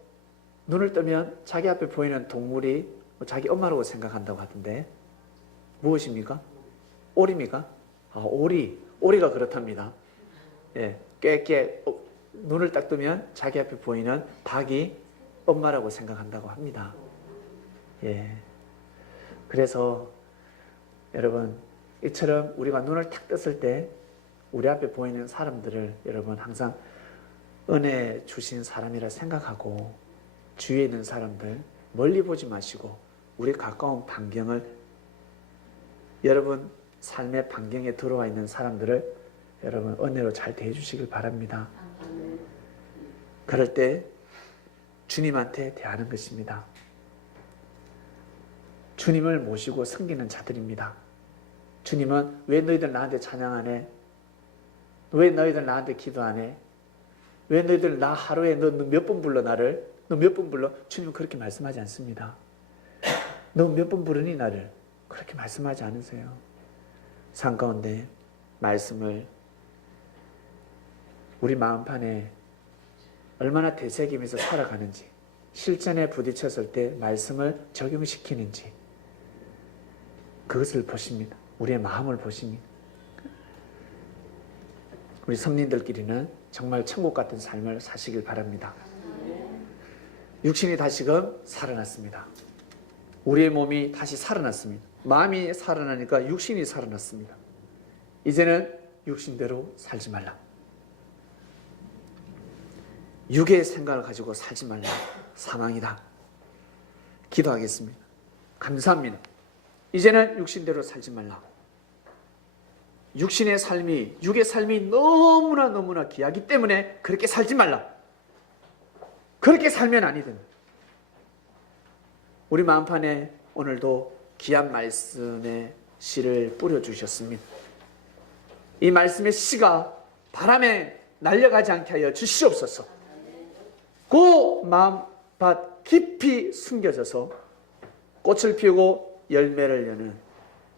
눈을 뜨면 자기 앞에 보이는 동물이 자기 엄마라고 생각한다고 하던데 무엇입니까? 오리입니까? 오리가 그렇답니다. 예, 꽤 눈을 딱 뜨면 자기 앞에 보이는 닭이 엄마라고 생각한다고 합니다. 예, 그래서 여러분 이처럼 우리가 눈을 탁 떴을 때 우리 앞에 보이는 사람들을 여러분 항상 은혜 주신 사람이라 생각하고 주위에 있는 사람들 멀리 보지 마시고 우리 가까운 반경을 여러분 삶의 반경에 들어와 있는 사람들을 여러분 은혜로 잘 대해 주시길 바랍니다. 그럴 때 주님한테 대하는 것입니다. 주님을 모시고 섬기는 자들입니다. 주님은 왜 너희들 나한테 찬양하네? 왜 너희들 나한테 기도하네? 왜 너희들 나 하루에 너 몇 번 불러 나를? 너 몇 번 불러? 주님은 그렇게 말씀하지 않습니다. 너 몇 번 부르니 나를? 그렇게 말씀하지 않으세요. 삶 가운데 말씀을 우리 마음판에 얼마나 되새기면서 살아가는지 실전에 부딪혔을 때 말씀을 적용시키는지 그것을 보십니다. 우리의 마음을 보십니다. 우리 성민들끼리는 정말 천국 같은 삶을 사시길 바랍니다. 육신이 다시금 살아났습니다. 우리의 몸이 다시 살아났습니다. 마음이 살아나니까 육신이 살아났습니다. 이제는 육신대로 살지 말라. 육의 생각을 가지고 살지 말라. 사망이다. 기도하겠습니다. 감사합니다. 이제는 육신대로 살지 말라. 육신의 삶이, 육의 삶이 너무나 귀하기 때문에 그렇게 살지 말라. 그렇게 살면 아니든. 우리 마음판에 오늘도 귀한 말씀의 씨를 뿌려주셨습니다. 이 말씀의 씨가 바람에 날려가지 않게 하여 주시옵소서. 그 마음밭 깊이 숨겨져서 꽃을 피우고 열매를 여는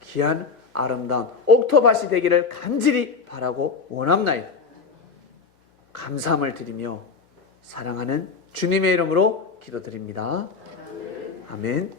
귀한 아름다운 옥토밭이 되기를 간절히 바라고 원합나이다. 감사함을 드리며 사랑하는 주님의 이름으로 기도드립니다. 아멘.